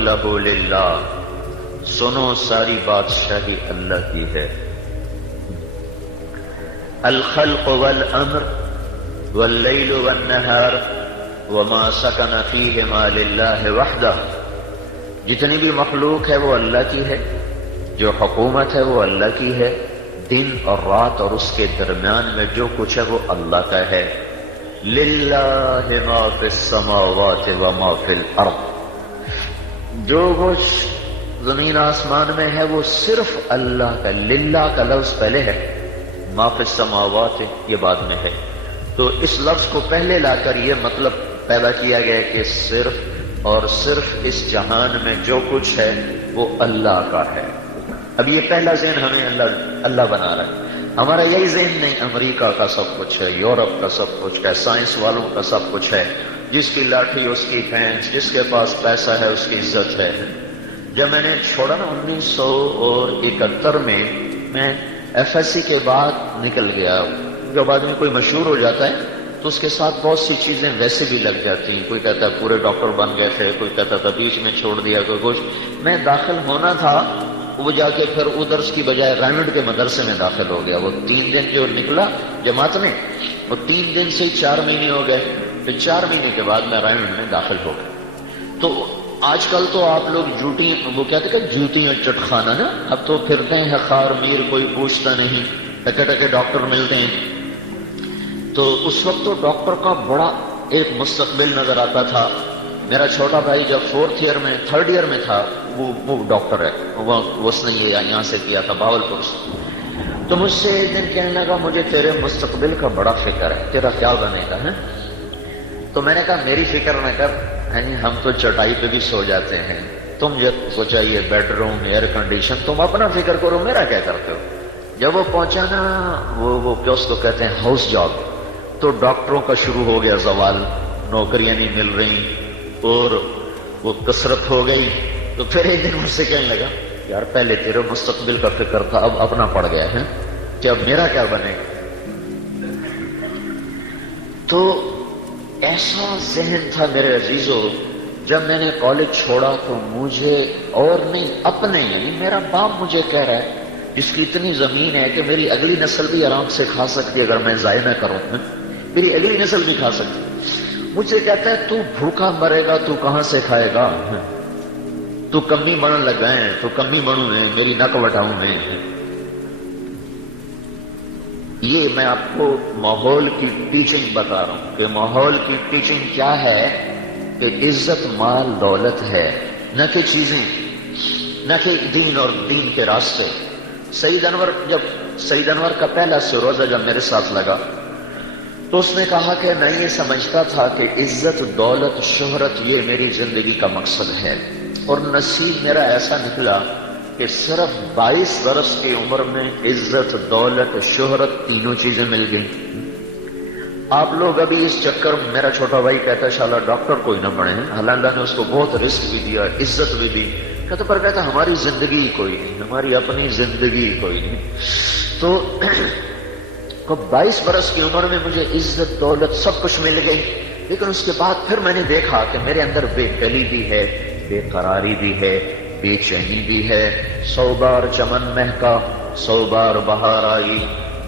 کلہ للہ، سنو ساری بادشاہی اللہ کی ہے۔ الخلق والامر واللیل والنہار وما سکن فیہما للہ وحدہ، جتنی بھی مخلوق ہے وہ اللہ کی ہے، جو حکومت ہے وہ اللہ کی ہے، دن اور رات اور اس کے درمیان میں جو کچھ ہے وہ اللہ کا ہے۔ للہ ما فی السماوات وما فی الارض، جو کچھ زمین آسمان میں ہے وہ صرف اللہ کا۔ للہ کا لفظ پہلے ہے، ما فی السماوات یہ بعد میں ہے، تو اس لفظ کو پہلے لا کر یہ مطلب پیدا کیا گیا کہ صرف اور صرف اس جہان میں جو کچھ ہے وہ اللہ کا ہے۔ اب یہ پہلا ذہن ہمیں اللہ بنا رہا ہے، ہمارا یہی ذہن نہیں امریکہ کا سب کچھ ہے، یورپ کا سب کچھ ہے، سائنس والوں کا سب کچھ ہے، جس کی لاٹھی اس کی پھینس، جس کے پاس پیسہ ہے اس کی عزت ہے۔ جب میں نے چھوڑا نا 1971 میں ایف ایس سی کے بعد نکل گیا، جب آدمی کوئی مشہور ہو جاتا ہے تو اس کے ساتھ بہت سی چیزیں ویسے بھی لگ جاتی ہیں، کوئی کہتا ہے پورے ڈاکٹر بن گئے تھے، کوئی کہتا تھا بیچ میں چھوڑ دیا، کوئی کچھ۔ میں داخل ہونا تھا، وہ جا کے پھر ادھر کی بجائے رائمنڈ کے مدرسے میں داخل ہو گیا۔ وہ 3 دن جو نکلا جماعت میں، وہ 3 دن سے 4 مہینے ہو گئے، پھر 4 مہینے کے بعد میں رائمنڈ میں داخل ہو گیا۔ تو آج کل تو آپ لوگ وہ کہتے کہ جوتیاں چٹخانا نا، اب تو پھرتے ہیں خار میر، کوئی پوچھتا نہیں، ٹکے ٹکے ڈاکٹر ملتے ہیں۔ تو اس وقت تو ڈاکٹر کا بڑا ایک مستقبل نظر آتا تھا۔ میرا چھوٹا بھائی جب 3rd ایئر میں تھا، وہ ڈاکٹر ہے، اس نے یہ یہاں سے کیا تھا باولپور سے۔ تو مجھ سے ایک دن کہنے لگا مجھے تیرے مستقبل کا بڑا فکر ہے، تیرا کیا بنے گا ہے؟ تو میں نے کہا میری فکر نہ کر، ہم تو چٹائی پہ بھی سو جاتے ہیں، تم جو کو چاہیے بیڈ روم، ایئر کنڈیشن، تم اپنا فکر کرو، میرا کیا کرتے ہو؟ جب وہ پہنچا نا وہ کیا اس کو کہتے ہیں ہاؤس جاب، تو ڈاکٹروں کا شروع ہو گیا زوال، نوکریاں نہیں مل رہی اور وہ کثرت ہو گئی۔ تو پھر ایک دن مجھ سے کہنے لگا یار پہلے تیرے مستقبل کا فکر تھا، اب اپنا پڑ گیا ہے کہ اب میرا کیا بنے گا؟ تو ایسا ذہن تھا میرے عزیزو۔ جب میں نے کالج چھوڑا تو مجھے اور نہیں اپنے، یعنی میرا باپ مجھے کہہ رہا ہے جس کی اتنی زمین ہے کہ میری اگلی نسل بھی آرام سے کھا سکتی ہے، اگر میں ضائع نہ کروں میری اگلی نسل بھی کھا سکتی۔ مجھ سے کہتا ہے تو بھوکا مرے گا، تو کہاں سے کھائے گا؟ تو کمی بڑھن لگا ہے، تو کمی بڑھوں میں میری نک وٹاؤں میں۔ یہ میں آپ کو ماحول کی ٹیچنگ بتا رہا ہوں کہ ماحول کی ٹیچنگ کیا ہے، کہ عزت مال دولت ہے، نہ کہ چیزیں، نہ کہ دین اور دین کے راستے۔ سعید انور کا پہلا سروزہ جب میرے ساتھ لگا تو اس نے کہا کہ میں یہ سمجھتا تھا کہ عزت دولت شہرت یہ میری زندگی کا مقصد ہے، اور نصیب میرا ایسا نکلا کہ صرف 22 برس کی عمر میں عزت دولت شہرت تینوں چیزیں مل گئیں۔ آپ لوگ ابھی اس چکر، میرا چھوٹا بھائی کہتا ہے شالا ڈاکٹر کوئی نہ بنے، اللہ نے اس کو بہت رزق بھی دیا، عزت بھی دی، کہتا پر کہتا ہماری زندگی کوئی نہیں، ہماری اپنی زندگی کوئی نہیں۔ تو 22 برس کی عمر میں مجھے عزت دولت سب کچھ مل گئی، لیکن اس کے بعد پھر میں نے دیکھا کہ میرے اندر بے دلی بھی ہے، بے قراری بھی ہے، بے چینی بھی ہے۔ 100 بار چمن مہکا، 100 بار بہار آئی،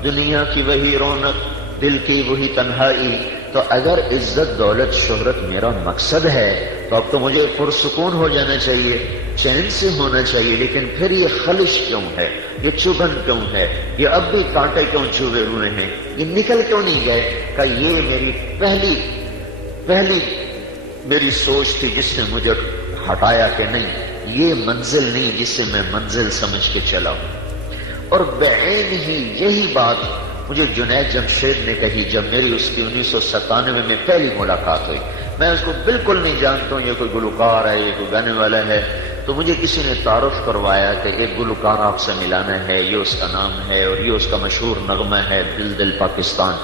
دنیا کی وہی رونق، دل کی وہی تنہائی۔ تو اگر عزت دولت شہرت میرا مقصد ہے تو اب تو مجھے پرسکون ہو جانا چاہیے، چین سے ہونا چاہیے، لیکن پھر یہ خلش کیوں ہے، یہ چبھن کیوں ہے، یہ اب بھی کانٹے کیوں چبھے ہوئے ہیں، یہ نکل کیوں نہیں گئے؟ کہ یہ میری پہلی میری سوچ تھی جس نے مجھے ہٹایا کہ نہیں یہ منزل نہیں جس سے میں منزل سمجھ کے چلا ہوں۔ اور بعین ہی یہی بات مجھے جنید جمشید نے کہی جب میری اس کی 1997 میں پہلی ملاقات ہوئی۔ میں اس کو بالکل نہیں جانتا ہوں، یہ کوئی گلوکار ہے، یہ کوئی گانے والا ہے، تو مجھے کسی نے تعارف کروایا کہ ایک گلوکار آپ سے ملانا ہے، یہ اس کا نام ہے اور یہ اس کا مشہور نغمہ ہے دل دل پاکستان۔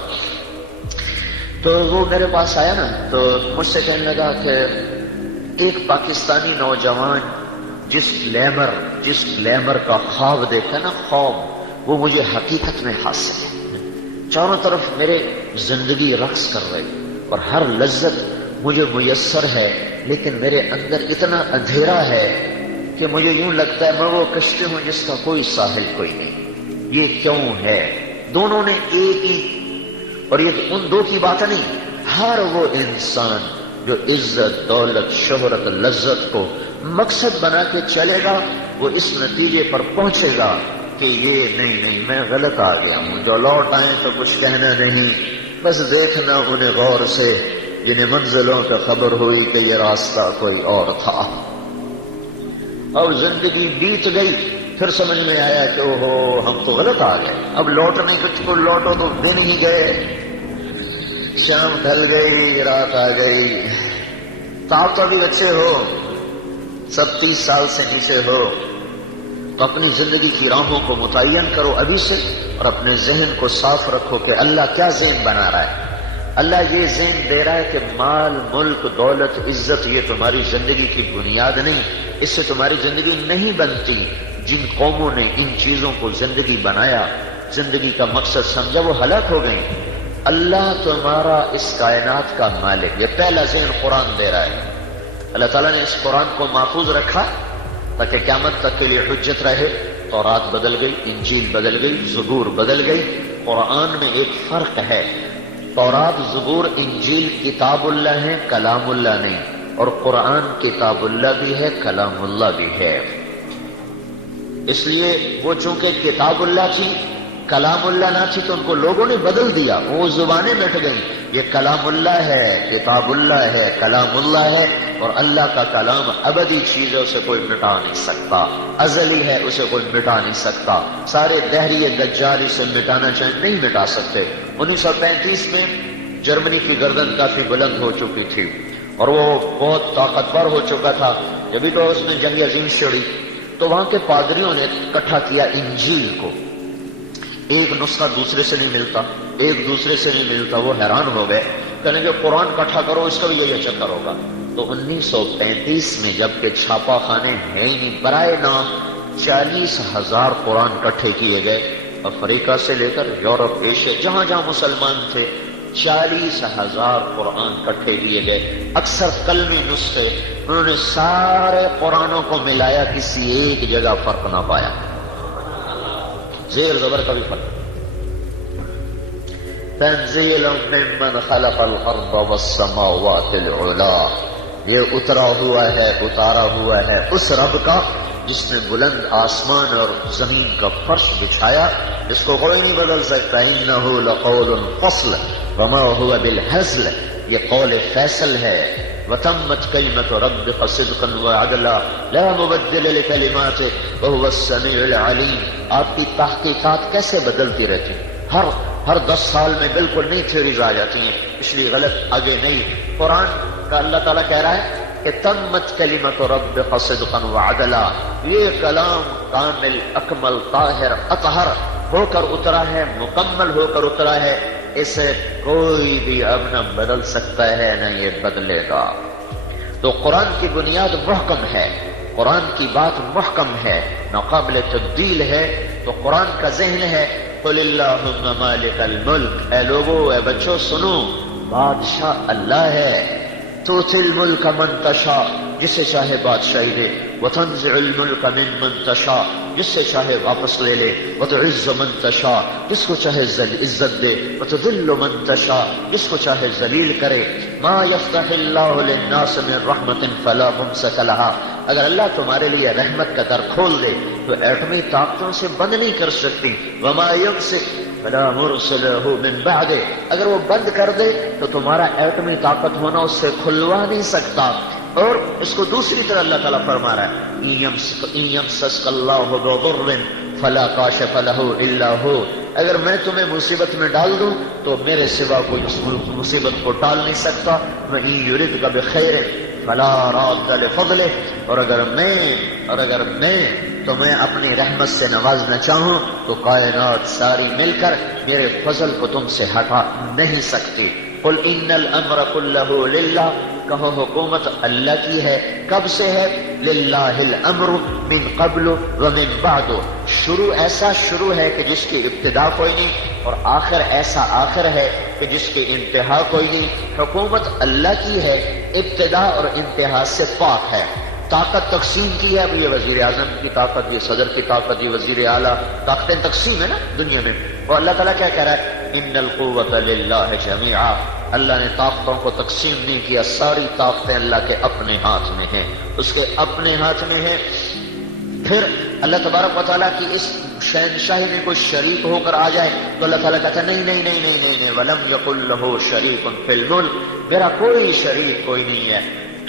تو وہ میرے پاس آیا نا، تو مجھ سے کہنے لگا کہ ایک پاکستانی نوجوان جس گلیمر کا خواب دیکھا نا، خواب وہ مجھے حقیقت میں حاصل ہے۔ چاروں طرف میرے زندگی رقص کر رہی اور ہر لذت مجھے میسر ہے، لیکن میرے اندر اتنا اندھیرا ہے کہ مجھے یوں لگتا ہے میں وہ کشتی ہوں جس کا کوئی ساحل کوئی نہیں۔ یہ کیوں ہے؟ دونوں نے ایک ہی، اور یہ ان دو کی بات نہیں، ہر وہ انسان جو عزت، دولت، شہرت، لذت کو مقصد بنا کے چلے گا وہ اس نتیجے پر پہنچے گا کہ یہ نہیں میں غلط آ گیا ہوں، جو لوٹ آئیں تو کچھ کہنا نہیں، بس دیکھنا انہیں غور سے جنہیں منزلوں کا خبر ہوئی کہ یہ راستہ کوئی اور تھا۔ اور زندگی بیت گئی، پھر سمجھ میں آیا کہ اوہو ہم تو غلط آ گئے، اب لوٹنے کچھ کو لوٹو تو دن ہی گئے، شام ڈھل گئی، رات آ گئی۔ تو آپ تو ابھی بچے ہو، 37 سال سے نیچے ہو، تو اپنی زندگی کی راہوں کو متعین کرو ابھی سے، اور اپنے ذہن کو صاف رکھو کہ اللہ کیا ذہن بنا رہا ہے۔ اللہ یہ ذہن دے رہا ہے کہ مال، ملک، دولت، عزت یہ تمہاری زندگی کی بنیاد نہیں، اس سے تمہاری زندگی نہیں بنتی۔ جن قوموں نے ان چیزوں کو زندگی بنایا، زندگی کا مقصد سمجھا، وہ ہلاک ہو گئیں۔ اللہ تمہارا اس کائنات کا مالک، یہ پہلا ذہن قرآن دے رہا ہے۔ اللہ تعالیٰ نے اس قرآن کو محفوظ رکھا تاکہ قیامت تک کے لیے حجت رہے۔ تورات بدل گئی، انجیل بدل گئی، زبور بدل گئی، قرآن میں ایک فرق ہے، تورات، زبور، انجیل کتاب اللہ ہے، کلام اللہ نہیں، اور قرآن کتاب اللہ بھی ہے، کلام اللہ بھی ہے۔ اس لیے وہ چونکہ کتاب اللہ تھی، کلام اللہ نہ تھی، تو ان کو لوگوں نے بدل دیا، وہ زبانیں مٹ گئیں۔ یہ کلام اللہ ہے، کتاب اللہ ہے، کلام اللہ ہے، اور اللہ کا کلام ابدی چیز ہے، اسے کوئی مٹا نہیں سکتا، ازلی ہے، اسے کوئی مٹا نہیں سکتا۔ سارے دہری دجال اسے مٹانا چاہیں نہیں مٹا سکتے۔ 1935 میں جرمنی کی گردن کافی بلند ہو چکی تھی اور وہ بہت طاقتور ہو چکا تھا، جبھی تو اس میں جنگ عظیم چھڑی، تو وہاں کے پادریوں نے اکٹھا کیا انجیل کو۔ ایک نسخہ دوسرے سے نہیں ملتا، ایک دوسرے سے نہیں ملتا، وہ حیران ہو گئے، کہنے کہ قرآن اکٹھا کرو، اس کا بھی یہی چکر ہوگا۔ تو 1935 میں جبکہ چھاپا خانے ہیں ہی نہیں، برائے نام 40,000 قرآن اکٹھے کیے گئے، افریقہ سے لے کر یورپ، ایشیا، جہاں جہاں مسلمان تھے 40,000 قرآن اکٹھے کیے گئے، اکثر کلمی نسخے، انہوں نے سارے قرآنوں کو ملایا، کسی ایک جگہ فرق نہ پایا، زیر زبر کا بھی فرق۔ تنزیل ممن خلق الارض والسماوات العلا، یہ اترا ہوا ہے، اتارا ہوا ہے اس رب کا جس نے بلند آسمان اور زمین کا فرش بچھایا، جس کو کوئی نہیں بدل سکتا۔ انہ لقول فصل وما هو بالهزل، یہ قول فیصل ہے۔ وتمت کلمۃ ربک صدقا وعدلا لا مبدل لکلماته وهو السمیع العلیم۔ آپ کی تحقیقات کیسے بدلتی رہتی ہیں، ہر 10 سال میں بالکل نئی تھیوریز آ جاتی ہیں، اس لیے غلط آگے نہیں۔ قرآن کا اللہ تعالیٰ کہہ رہا ہے کہ تمت کلمۃ ربک صدقا وعدلا، یہ کلام کامل، اکمل، طاہر، اطہر ہو کر اترا ہے، مکمل ہو کر اترا ہے، اسے کوئی بھی اب نہ بدل سکتا ہے نہ یہ بدلے گا۔ تو قرآن کی بنیاد محکم ہے، قرآن کی بات محکم ہے، ناقابل تبدیل ہے۔ تو قرآن کا ذہن ہے قل اللہم مالک الملک، اے لوگو، اے بچوں سنو، بادشاہ اللہ ہے، تؤتی الملک من تشاء، جسے چاہے بادشاہی دے، وتنزع الملک ممن تشاء، جس سے چاہے واپس لے لے، وتعز من تشاء، جس کو چاہے عزت دے، وتذل من تشاء، جس کو چاہے ذلیل کرے۔ ما یفتح اللہ للناس من رحمت فلا ممسک لها، اگر اللہ تمہارے لیے رحمت کا در کھول دے تو ایٹمی طاقتوں سے بند نہیں کر سکتی۔ وما یمسک فلا مرسل له من بعده، اگر وہ بند کر دے تو تمہارا ایٹمی طاقت ہونا اس سے کھلوا نہیں سکتا۔ اور اس کو دوسری طرح اللہ تعالیٰ فرما رہا ہے ان یمسسک اللہ بضر فلا کاشف له الا هو، اگر میں تمہیں مصیبت میں ڈال دوں تو میرے سوا کوئی اس مصیبت کو ٹال نہیں سکتا۔ وَإِن يُرِدْكَ بِخَيْرٍ فَلَا رَادَّ لِفَضْلِهِ، اور اگر میں تمہیں اپنی رحمت سے نوازنا چاہوں تو کائنات ساری مل کر میرے فضل کو تم سے ہٹا نہیں سکتی۔ قل ان الامر كله للہ، کہو حکومت اللہ کی ہے، کب سے ہے؟ للہ الامر من قبل ومن بعد، شروع ایسا شروع ہے کہ جس کی ابتدا کوئی نہیں، اور آخر ایسا آخر ہے کہ جس کی انتہا کوئی نہیں. حکومت اللہ کی ہے، ابتدا اور انتہا سے پاک ہے. طاقت تقسیم کی ہے، اب یہ وزیر اعظم کی طاقت، یہ صدر کی طاقت، یہ وزیر اعلیٰ، طاقتیں تقسیم ہے نا دنیا میں. اور اللہ تعالیٰ کیا کہہ رہا ہے؟ ان القوت للہ جمیعا. اللہ نے طاقتوں کو تقسیم نہیں کیا، ساری طاقتیں اللہ کے اپنے ہاتھ میں ہیں، اس کے اپنے ہاتھ میں ہیں. پھر اللہ تبارک و تعالیٰ کی اس شہنشاہی میں کوئی شریک ہو کر آ جائے تو اللہ تعالیٰ کہتا ہے نہیں نہیں نہیں نہیں نہیں نہیں ولم یقل لہ شریک فی الملک، میرا کوئی شریک کوئی نہیں ہے.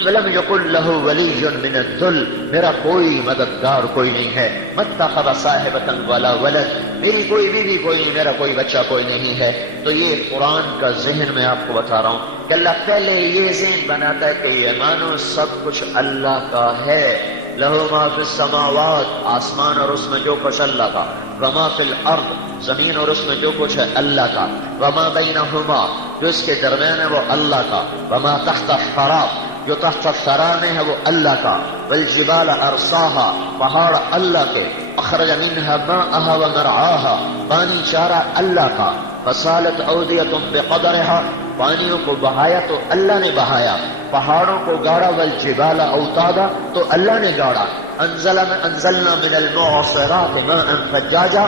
ولم یقل لہ ولی من الذل، میرا کوئی مددگار کوئی نہیں ہے. متخذ صاحبۃ ولا ولد، میری کوئی بیوی کوئی نہیں، میرا کوئی بچہ کوئی نہیں ہے. تو یہ قرآن کا ذہن میں آپ کو بتا رہا ہوں کہ اللہ پہلے یہ ذہن بناتا ہے کہ یہ مانو سب کچھ اللہ کا ہے. لہو ما فی السماوات، آسمان اور اس میں جو کچھ اللہ کا، وما فی الارض، زمین اور اس میں جو کچھ ہے اللہ کا، وما بینہما، جو اس کے درمیان ہے وہ اللہ کا، وما تحت الثری، جو تحت الثری میں ہے وہ اللہ کا، والجبال ارساہا، پہاڑ اللہ کے، اخرج منہا ماءہا ومرعاہا، پانی چارہ اللہ کا، فسالت اودیۃ بقدرہا، پانیوں کو بہایا تو اللہ نے بہایا، پہاڑوں کو گاڑا، والجبال اوتادا، تو اللہ نے گاڑا، انزلنا من المعصرات ماء ثجاجا،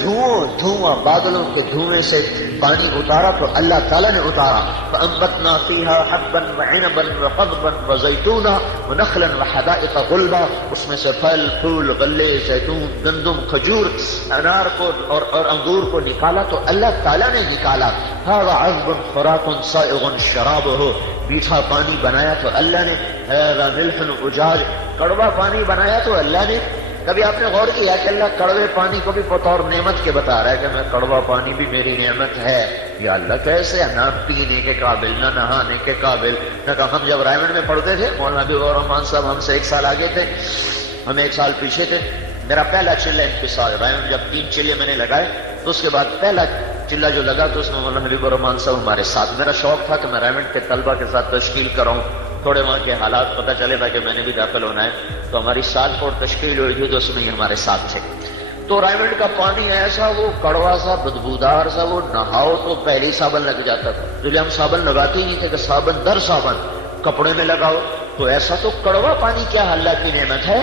دھواں بادلوں کے دھوئیں سے پانی اتارا تو اللہ تعالیٰ نے اتارا. فانبتنا فیہا حبا وعنبا وقضبا وزیتونا ونخلا وحدائق غلبا، اس میں سے پھل پھول غلے زیتون گندم کھجور انار کو اور انگور کو نکالا تو اللہ تعالیٰ نے نکالا. ھذا عذب فراق سائغ شرابہ، میٹھا پانی بنایا تو اللہ نے. ھذا ملح اجاج، کڑوا پانی بنایا تو اللہ نے. کبھی آپ نے غور کیا کہ اللہ کڑوے پانی کو بھی بطور نعمت کے بتا رہا ہے کہ میں کڑوا پانی بھی میری نعمت ہے؟ یا اللہ کیسے؟ نہ پینے کے قابل، نہ نہانے کے قابل. نہ کہ ہم جب رائمنڈ میں پڑھتے تھے، مولانا حبیب الرحمان صاحب ہم سے 1 سال آگے تھے، ہم 1 سال پیچھے تھے. میرا پہلا چلہ انفصال رائمنڈ جب 3 چلے میں نے لگائے تو اس کے بعد پہلا چلہ جو لگا تو اس میں مولانا حبیب الرحمان صاحب ہمارے ساتھ. میرا شوق تھا کہ میں رائمنڈ کے طلبہ کے ساتھ تشکیل کراؤں، تھوڑے وہاں کے حالات پتہ چلے تھا کہ میں نے بھی داخل ہونا ہے. تو ہماری سال کوٹ تشکیل ہوئی تھی تو اس میں ہی ہمارے ساتھ تھے. تو رائمنڈ کا پانی ایسا وہ کڑوا سا بدبودار سا، وہ نہاؤ تو پہلی صابن لگ جاتا تھا. جو ہم صابن لگاتے ہی نہیں تھے کہ صابن در صابن کپڑے میں لگاؤ، تو ایسا تو کڑوا پانی کیا اللہ کی نعمت ہے.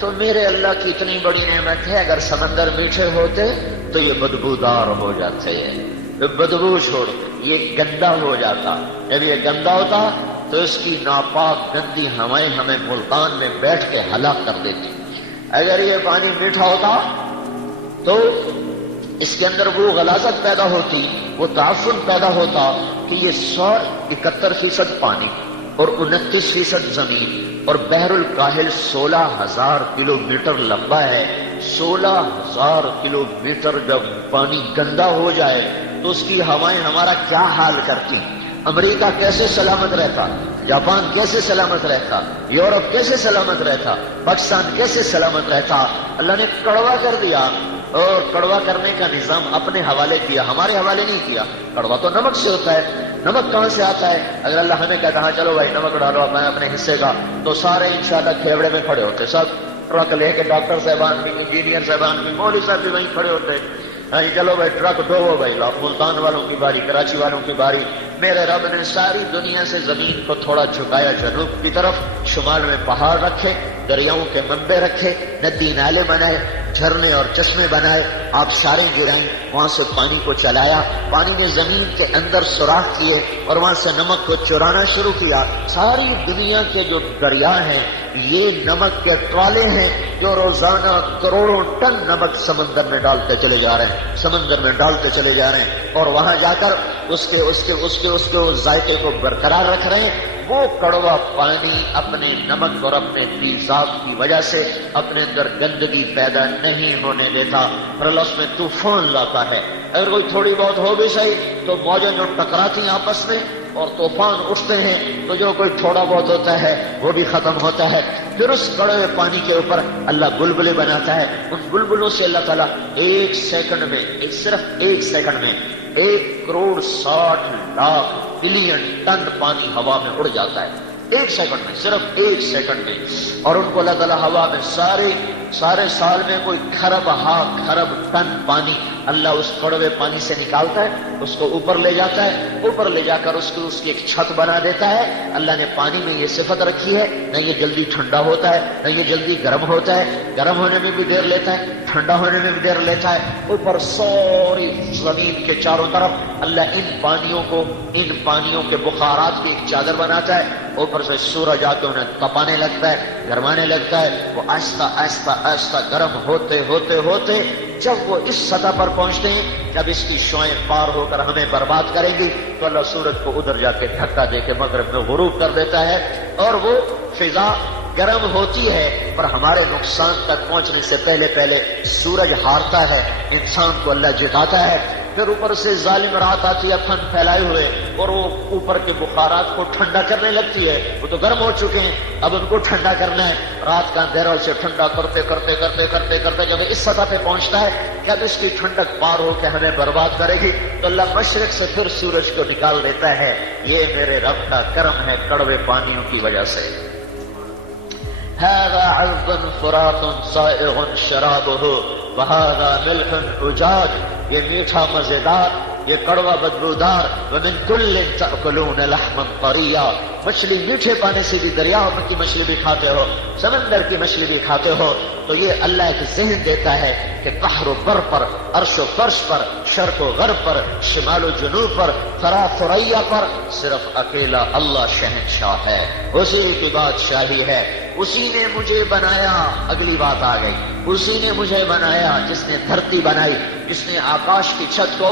تو میرے اللہ کی اتنی بڑی نعمت ہے، اگر سمندر میٹھے ہوتے تو یہ بدبودار ہو جاتے ہیں، بدبو چھوڑ یہ گندا ہو جاتا. جب یہ گندا ہوتا تو اس کی ناپاک گندی ہوائیں ہمیں ملتان میں بیٹھ کے ہلاک کر دیتی. اگر یہ پانی میٹھا ہوتا تو اس کے اندر وہ غلاظت پیدا ہوتی، وہ تعفن پیدا ہوتا کہ یہ 171% پانی اور 29% زمین، اور بحر الکاہل 16,000 کلومیٹر لمبا ہے. 16,000 کلومیٹر جب پانی گندا ہو جائے تو اس کی ہوائیں ہمارا کیا حال کرتی. امریکہ کیسے سلامت رہتا، جاپان کیسے سلامت رہتا، یورپ کیسے سلامت رہتا، پاکستان کیسے سلامت رہتا. اللہ نے کڑوا کر دیا، اور کڑوا کرنے کا نظام اپنے حوالے کیا، ہمارے حوالے نہیں کیا. کڑوا تو نمک سے ہوتا ہے. نمک کہاں سے آتا ہے؟ اگر اللہ ہمیں کہتا ہاں چلو بھائی نمک ڈالو اپنے حصے کا، تو سارے انشاءاللہ کھیوڑے میں کھڑے ہوتے، سب ٹرک لے کے، ڈاکٹر صاحبان بھی، انجینئر صاحبان بھی، مولوی صاحب بھی وہیں کھڑے ہوتے. ہاں چلو بھائی ٹرک ڈھوو بھائی، ملتان والوں کی باری، کراچی والوں کی باری. میرے رب نے ساری دنیا سے زمین کو تھوڑا جھکایا جنوب کی طرف، شمال میں پہاڑ رکھے، دریاؤں کے منبع رکھے، ندی نالے بنائے، جھرنے اور چشمے بنائے، آپ سارے گرائیں، وہاں سے پانی کو چلایا، پانی نے زمین کے اندر سوراخ کیے اور وہاں سے نمک کو چرانا شروع کیا. ساری دنیا کے جو دریا ہیں یہ نمک کے ٹرالے ہیں جو روزانہ کروڑوں ٹن نمک سمندر میں ڈالتے چلے جا رہے ہیں، سمندر میں ڈالتے چلے جا رہے ہیں، اور وہاں جا کر اس کے ذائقے کو برقرار رکھ رہے ہیں. وہ کڑوا پانی اپنے نمک اور اپنے تیزاب کی وجہ سے اپنے اندر گندگی پیدا نہیں ہونے دیتا، اور اللہ اس میں طوفان لاتا ہے. اگر کوئی تھوڑی بہت ہو بھی صحیح تو موجیں جو ٹکراتی ہیں آپس میں اور طوفان اٹھتے ہیں تو جو کوئی تھوڑا بہت ہوتا ہے وہ بھی ختم ہوتا ہے. پھر اس کڑوے پانی کے اوپر اللہ بلبلے بناتا ہے. ان بلبلوں سے اللہ تعالیٰ 1 سیکنڈ میں، صرف 1 سیکنڈ میں 1,60,00,000 بلین ٹن پانی ہوا میں اڑ جاتا ہے. 1 سیکنڈ میں، صرف 1 سیکنڈ میں. اور ان کو اللہ تعالیٰ ہوا میں سارے سال میں کوئی کھرب ٹن پانی اللہ اس کڑوے پانی سے نکالتا ہے، اس کو اوپر لے جاتا ہے، اوپر لے جا کر اس کی ایک چھت بنا دیتا ہے۔ اللہ نے پانی میں یہ صفت رکھی ہے، نہ یہ جلدی ٹھنڈا ہوتا ہے نہ یہ جلدی گرم ہوتا ہے، گرم ہونے میں بھی دیر لیتا ہے، ٹھنڈا ہونے میں بھی دیر لیتا ہے۔ اوپر سوری زمین کے چاروں طرف اللہ ان پانیوں کے بخارات کی ایک چادر بناتا ہے، اوپر سے سورج آ کے انہیں تپانے لگتا ہے، گرمانے لگتا ہے۔ وہ آہستہ آہستہ آہستہ گرم ہوتے ہوتے ہوتے جب وہ اس سطح پر پہنچتے ہیں، جب اس کی شعاعیں پار ہو کر ہمیں برباد کریں گی، تو اللہ سورج کو ادھر جا کے دھکا دے کے مغرب میں غروب کر دیتا ہے، اور وہ فضا گرم ہوتی ہے پر ہمارے نقصان تک پہنچنے سے پہلے پہلے سورج ہارتا ہے، انسان کو اللہ جتاتا ہے۔ پھر اوپر سے ظالم رات آتی ہے پھن پھیلائے ہوئے، اور وہ اوپر کے بخارات کو ٹھنڈا کرنے لگتی ہے۔ وہ تو گرم ہو چکے ہیں، اب ان کو ٹھنڈا کرنا ہے۔ رات کا اندھیرا اسے ٹھنڈا کرتے کرتے کرتے کرتے کرتے جب اس سطح پہ پہنچتا ہے کہ اب اس کی ٹھنڈک پار ہو کے ہمیں برباد کرے گی، تو اللہ مشرق سے پھر سورج کو نکال دیتا ہے۔ یہ میرے رب کا کرم ہے کڑوے پانیوں کی وجہ سے۔ هذا عذب فرات سائغ شرابه وهذا ملح أجاج، یہ میٹھا مزیدار، یہ کڑوا بدبودار۔ ومن كل تأكلون لحما طريا، مچھلی میٹھے پانی سے بھی، دریا کی مچھلی بھی کھاتے ہو، سمندر کی مچھلی بھی کھاتے ہو۔ تو یہ اللہ ایک ذہن دیتا ہے کہ بحر و بر پر، عرش و فرش پر، شرق و غرب پر، شمال و جنوب پر، ثرا ثریا پر صرف اکیلا اللہ شہنشاہ ہے، اسی کی بادشاہی ہے۔ اسی نے مجھے بنایا، اگلی بات آ گئی، اسی نے مجھے بنایا جس نے دھرتی بنائی، جس نے آکاش کی چھت کو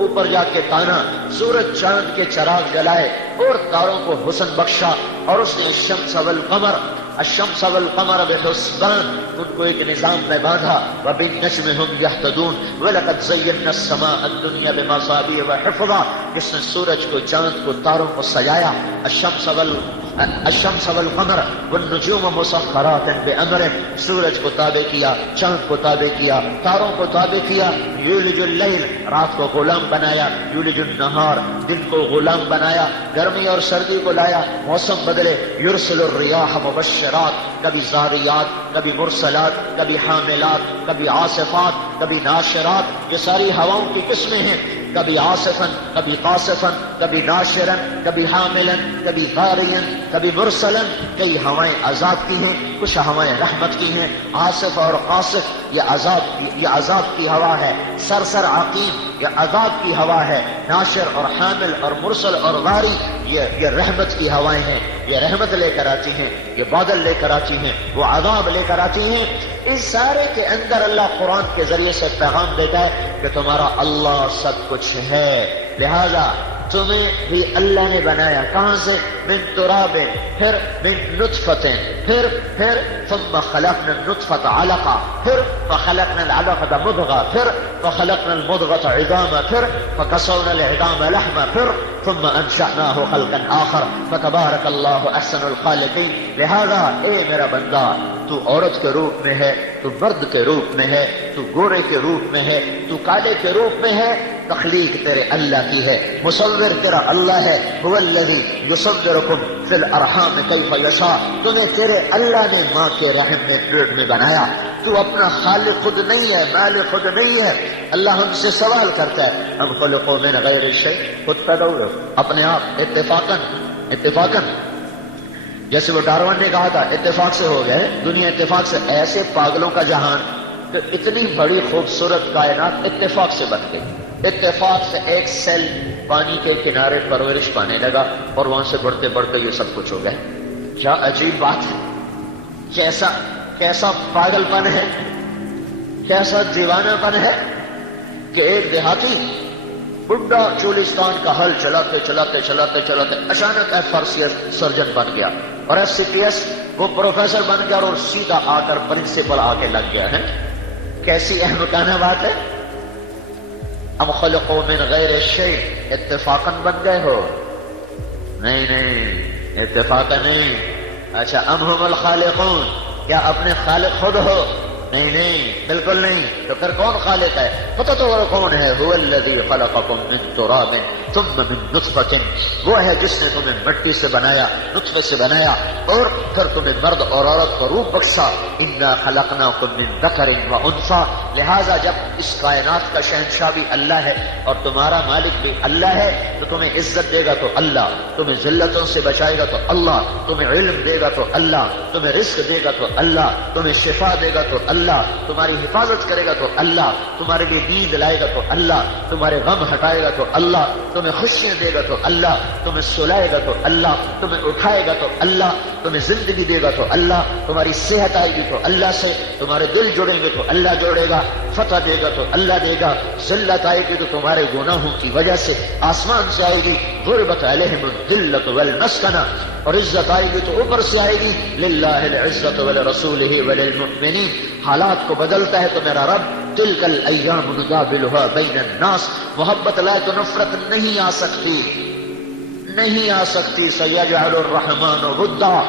اوپر جا کے تانا، سورج چاند کے چراغ جلائے اور تاروں کو حسن بخشا، اور اس نے الشمس والقمر بحسبان، ان کو ایک نظام میں باندھا۔ وبالنجم هم يهتدون ولقد زينا السماء الدنيا بمصابيح وحفظا، جس نے سورج کو، چاند کو، تاروں کو سجایا۔ الشمس والقمر والنجوم مسخرات بأمره، سورج کو تابع کیا، چاند کو تابع کیا، تاروں کو تابع کیا۔ یولج اللیل، رات کو غلام بنایا، یولج النہار، دن کو غلام بنایا، گرمی اور سردی کو لایا، موسم بدلے۔ یرسل الریاح مبشرات، کبھی زاریات، کبھی مرسلات، کبھی حاملات، کبھی عاصفات، کبھی ناشرات، یہ ساری ہواؤں کی قسمیں ہیں۔ کبھی عاصفن، کبھی قاصفن، کبھی ناشرن، کبھی حاملن، کبھی غارین، کبھی مرسلن۔ کئی ہوائیں عذاب کی ہیں، کچھ ہوائیں رحمت کی ہیں۔ عاصف اور قاصف یہ عذاب کی ہوا ہے۔ سرسر عقیم یہ عذاب کی ہوا ہے۔ ناشر اور حامل اور مرسل اور غاری یہ رحمت کی ہوائیں ہیں، یہ رحمت لے کر آتی ہیں، یہ بادل لے کر آتی ہیں، وہ عذاب لے کر آتی ہیں۔ اس سارے کے اندر اللہ قرآن کے ذریعے سے پیغام دیتا ہے کہ تمہارا اللہ سب کچھ ہے، لہذا تمہیں بھی اللہ نے بنایا۔ کہاں سے؟ من تراب، پھر من نطفت، پھر ثم خلقنا النطفة علقة، پھر فخلقنا العلقة مضغة، پھر فخلقنا المضغة عظاما، پھر فكسونا العظام لحما، پھر ثم انشأناه خلقا آخر فتبارك الله احسن الخالقين۔ لہذا اے میرا بندہ، تو عورت کے روپ میں ہے، تو مرد کے روپ میں ہے، تو گورے کے روپ میں ہے، تو کالے کے روپ میں ہے، تخلیق تیرے اللہ کی ہے، مصور تیرا اللہ ہے۔ هو الذي يصوركم في الارحام كيف يشاء، تمہیں تیرے اللہ نے ماں کے رحم میں پیٹ میں بنایا۔ تو اپنا خالق خود نہیں ہے، مالک خود نہیں ہے۔ اللہ ہم سے سوال کرتا ہے، ہم خلقوا من غیر شیء، خود پیدا ہوئے اپنے آپ اتفاقاً، جیسے وہ ڈارون نے کہا تھا اتفاق سے ہو گئے، دنیا اتفاق سے۔ ایسے پاگلوں کا جہان کہ اتنی بڑی خوبصورت کائنات اتفاق سے بن گئی، اتفاق سے ایک سیل پانی کے کنارے پرورش پانے لگا اور وہاں سے بڑھتے بڑھتے یہ سب کچھ ہو گیا۔ کیا عجیب بات ہے، کیسا پاگل پن ہے، کیسا دیوانہ پن ہے کہ ایک دیہاتی بڈھا چولستان کا حل چلاتے اچانک FRCS سرجن بن گیا، اور FCPS وہ پروفیسر بن گیا، اور سیدھا آ کر پرنسپل آ کے لگ گیا ہے۔ کیسی احمقانہ بات ہے۔ ام خلقوا من غیر شیء، اتفاقاً بن گئے ہو؟ نہیں، اتفاقاً نہیں۔ اچھا، ام هم الخالقون، کیا اپنے خالق خود ہو؟ نہیں نہیں بالکل نہیں، تو پھر کون خالق ہے؟ پتہ تو وہ کون ہے؟ هو الذی خلقکم من تراب ثم من نطفۃ، وہ ہے جس نے تمہیں مٹی سے بنایا، نطفے سے بنایا، اور پھر تمہیں مرد اور عورت کو روح بخشا۔ انا خلقناکم من ذکر و انثی، لہذا جب اس کائنات کا شہنشاہ بھی اللہ ہے اور تمہارا مالک بھی اللہ ہے، تو تمہیں عزت دے گا تو اللہ، تمہیں ذلتوں سے بچائے گا تو اللہ، تمہیں علم دے گا تو اللہ، تمہیں رزق دے گا تو اللہ، تمہیں شفا دے گا تو اللہ، تمہاری حفاظت کرے گا تو اللہ، تمہارے لیے نیند لائے گا تو اللہ، تمہارے غم ہٹائے گا تو اللہ، تمہیں خوشیاں دے گا تو اللہ، تمہیں سلائے گا تو اللہ، تمہیں اٹھائے گا تو اللہ، تمہیں زندگی دے گا تو اللہ، تمہاری صحت آئے گی تو اللہ سے، تمہارے دل جڑیں گے تو اللہ جوڑے گا، فتح دے گا تو اللہ دے گا، ذلت آئے گی تو تمہارے گناہوں کی وجہ سے آسمان سے آئے گی، ضربت علیہم الذلۃ والمسکنہ، اور عزت آئے گی تو اوپر سے آئے گی، للہ العزۃ ولرسولہ وللمؤمنین، حالات کو بدلتا ہے تو میرا رب، تلک الایام نداولھا بین الناس، محبت لائے تو نفرت نہیں آ سکتی، نہیں آ سکتی، سیجعل الرحمن ودا،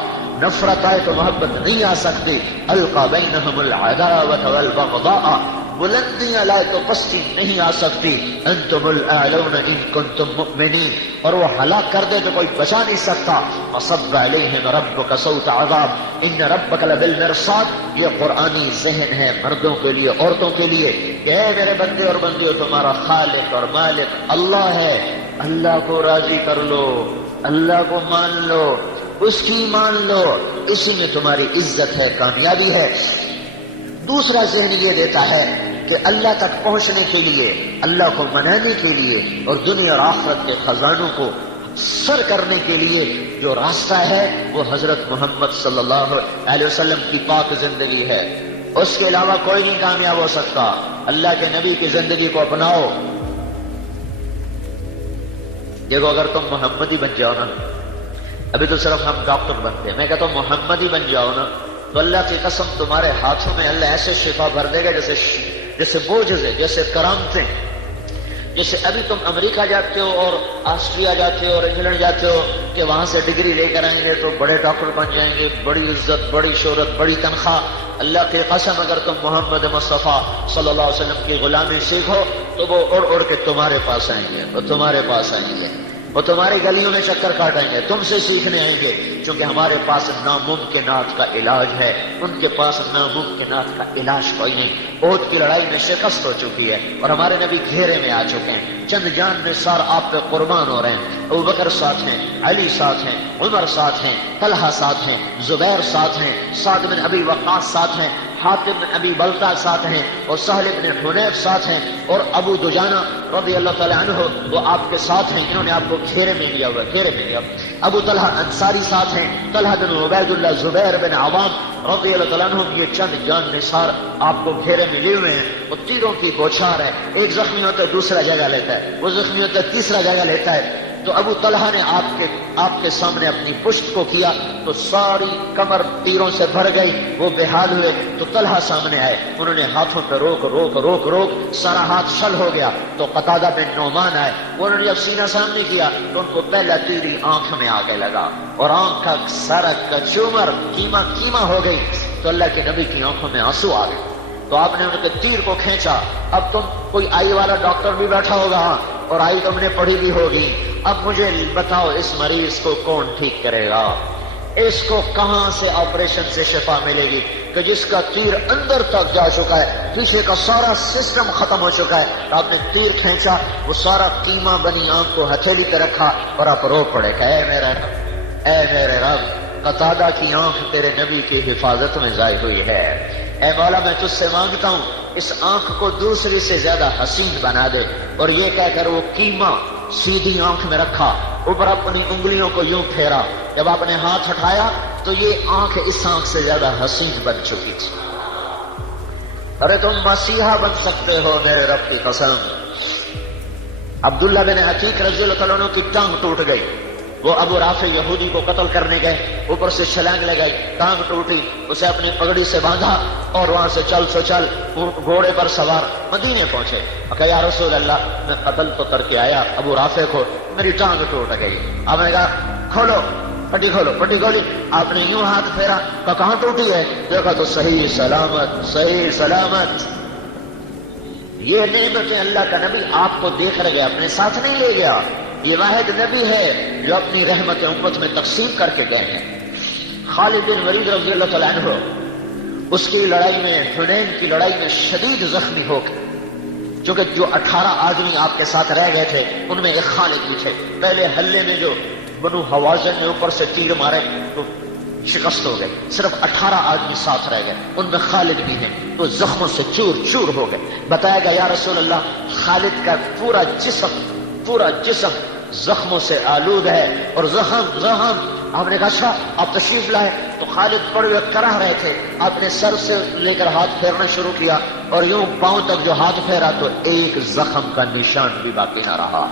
نفرت آئے تو محبت نہیں آ سکتی، القی بینہم العداوۃ والبغضاء، بلندیاں لائے تو پستی نہیں آ سکتی، انتم الاعلون ان کنتم مؤمنین، اور وہ ہلاک کر دے تو کوئی بچا نہیں سکتا، وصب علیہم ربک صوت عذاب ان ربک لبالمرصاد، یہ قرآنی ذہن ہے مردوں کے لیے عورتوں کے لیے کہ اے میرے بندے اور بندیوں، تمہارا خالق اور مالک اللہ ہے، اللہ کو راضی کر لو، اللہ کو مان لو، اس کی مان لو، اسی میں تمہاری عزت ہے، کامیابی ہے۔ دوسرا ذہن یہ دیتا ہے کہ اللہ تک پہنچنے کے لیے، اللہ کو منانے کے لیے اور دنیا اور آخرت کے خزانوں کو سر کرنے کے لیے جو راستہ ہے وہ حضرت محمد صلی اللہ علیہ وسلم کی پاک زندگی ہے، اس کے علاوہ کوئی نہیں کامیاب ہو سکتا۔ اللہ کے نبی کی زندگی کو اپناؤ۔ دیکھو اگر تم محمدی بن جاؤ نا، ابھی تو صرف ہم ڈاکٹر بنتے ہیں، میں کہتا ہوں محمدی بن جاؤ نا، تو اللہ کی قسم تمہارے ہاتھوں میں اللہ ایسے شفا بھر دے گا جیسے بوجھے، جیسے کرامتیں، جیسے ابھی تم امریکہ جاتے ہو اور آسٹریا جاتے ہو اور انگلینڈ جاتے ہو کہ وہاں سے ڈگری لے کر آئیں گے تو بڑے ڈاکٹر بن جائیں گے، بڑی عزت، بڑی شہرت، بڑی تنخواہ۔ اللہ کی قسم اگر تم محمد مصطفیٰ صلی اللہ علیہ وسلم کی غلامی سیکھو تو وہ اڑ اڑ کے تمہارے پاس آئیں گے، وہ تمہارے پاس آئیں گے، وہ تمہاری گلیوں میں چکر کاٹیں گے، تم سے سیکھنے آئیں گے، کیونکہ ہمارے پاس ناممکنات کا علاج ہے، ان کے پاس ناممکنات کا علاج کوئی نہیں۔ احد کی لڑائی میں شکست ہو چکی ہے اور ہمارے نبی گھیرے میں آ چکے ہیں، چند جان نثار آپ پہ قربان ہو رہے ہیں، ابوبکر ساتھ ہیں، علی ساتھ ہیں، عمر ساتھ ہیں، طلحہ ساتھ ہیں، زبیر ساتھ ہیں، سعد بن ابی وقاص ساتھ ہیں، حاتم بن ابی بلتع ساتھ ہیں، اور سہل بن حنیف ساتھ ہیں، اور ابو دجانہ رضی اللہ تعالی عنہ وہ آپ کے ساتھ ہیں، انہوں نے آپ کو گھیرے میں لیا ہوا، گھیرے میں لیا۔ ابو طلحہ انصاری ساتھ ہیں، طلحہ بن عبید اللہ، زبیر بن عوام رضی اللہ تعالیٰ عنہ، یہ چند جان نثار آپ کو گھیرے میں لیے ہوئے ہیں، وہ تیروں کی بوچھار ہے، ایک زخمی ہوتا ہے دوسرا جگہ لیتا ہے، وہ زخمی ہوتا ہے تیسرا جگہ لیتا ہے۔ تو ابو طلحہ نے آپ کے سامنے اپنی پشت کو کیا تو ساری کمر تیروں سے بھر گئی، وہ بے حال ہوئے، تو طلحہ سامنے آئے، انہوں نے ہاتھوں پہ روک روک روک روک سارا ہاتھ شل ہو گیا، تو قتادہ بن نعمان آئے، انہوں نے جب سینہ سامنے کیا تو ان کو پہلا تیری آنکھ میں آگے لگا اور آنکھ کا سارا کچومر کیما ہو گئی، تو اللہ کے نبی کی آنکھوں میں آنسو آ گئے، تو آپ نے ان کے تیر کو کھینچا۔ اب تم کوئی آئی والا ڈاکٹر بھی بیٹھا ہوگا اور آئی تم نے پڑھی بھی ہوگی، اب مجھے بتاؤ اس مریض کو کون ٹھیک کرے گا، اس کو کہاں سے آپریشن سے شفا ملے گی کہ جس کا تیر اندر تک جا چکا ہے، پیچھے کا سارا سسٹم ختم ہو چکا ہے، آپ نے تیر کھینچا، وہ سارا کیما بنی آنکھ کو ہتھیلی پہ رکھا اور آپ رو پڑے کہ اے میرے رب، قتادہ کی آنکھ تیرے نبی کی حفاظت میں ضائع ہوئی ہے، اے مولا میں تجھ سے مانگتا ہوں اس آنکھ کو دوسری سے زیادہ حسین بنا دے۔ اور یہ کہہ کر وہ کیما سیدھی آنکھ میں رکھا، اوپر اپنی انگلیوں کو یوں پھیرا، جب آپ نے ہاتھ اٹھایا تو یہ آنکھ اس آنکھ سے زیادہ حسین بن چکی تھی۔ ارے تم مسیحا بن سکتے ہو میرے رب کی قسم۔ عبداللہ بن عتیق رضی اللہ عنہ کی ٹانگ ٹوٹ گئی، وہ ابو رافع یہودی کو قتل کرنے گئے، اوپر سے چھلانگ لگائی، ٹانگ ٹوٹی، اسے اپنی پگڑی سے باندھا اور وہاں سے چل سو چل گھوڑے پر سوار مدینے پہنچے، کہا یا رسول اللہ میں قتل تو کر کے آیا ابو رافع کو، میری ٹانگ ٹوٹ گئی۔ آپ نے کہا کھولو، پٹی کھولو، پٹی کھولی، آپ نے یوں ہاتھ پھیرا، کہاں ٹوٹی ہے؟ دیکھا تو صحیح سلامت، صحیح سلامت۔ یہ نعمتیں اللہ کا نبی آپ کو دے کر گیا، اپنے ساتھ نہیں لے گیا۔ یہ واحد نبی ہے جو اپنی رحمت امت میں تقسیم کر کے گئے ہیں۔ خالد بن ولید رضی اللہ تعالیٰ عنہ اس کی لڑائی میں، حنین کی لڑائی میں شدید زخمی ہو گئے، چونکہ جو 18 آدمی آپ کے ساتھ رہ گئے تھے ان میں ایک خالد بھی تھے۔ پہلے حلے میں جو بنو حوازن نے اوپر سے تیر مارے تو شکست ہو گئے، صرف 18 آدمی ساتھ رہ گئے، ان میں خالد بھی ہیں، تو زخموں سے چور چور ہو گئے۔ بتایا گیا یا رسول اللہ خالد کا پورا جسم زخموں سے آلود ہے، اور زخم آپ نے کہا اچھا آپ تشریف لائے، تو خالد پڑے ہوئے کرا رہے تھے، آپ نے سر سے لے کر ہاتھ پھیرنا شروع کیا، اور یوں پاؤں تک جو ہاتھ پھیرا تو ایک زخم کا نشان بھی باقی نہ رہا۔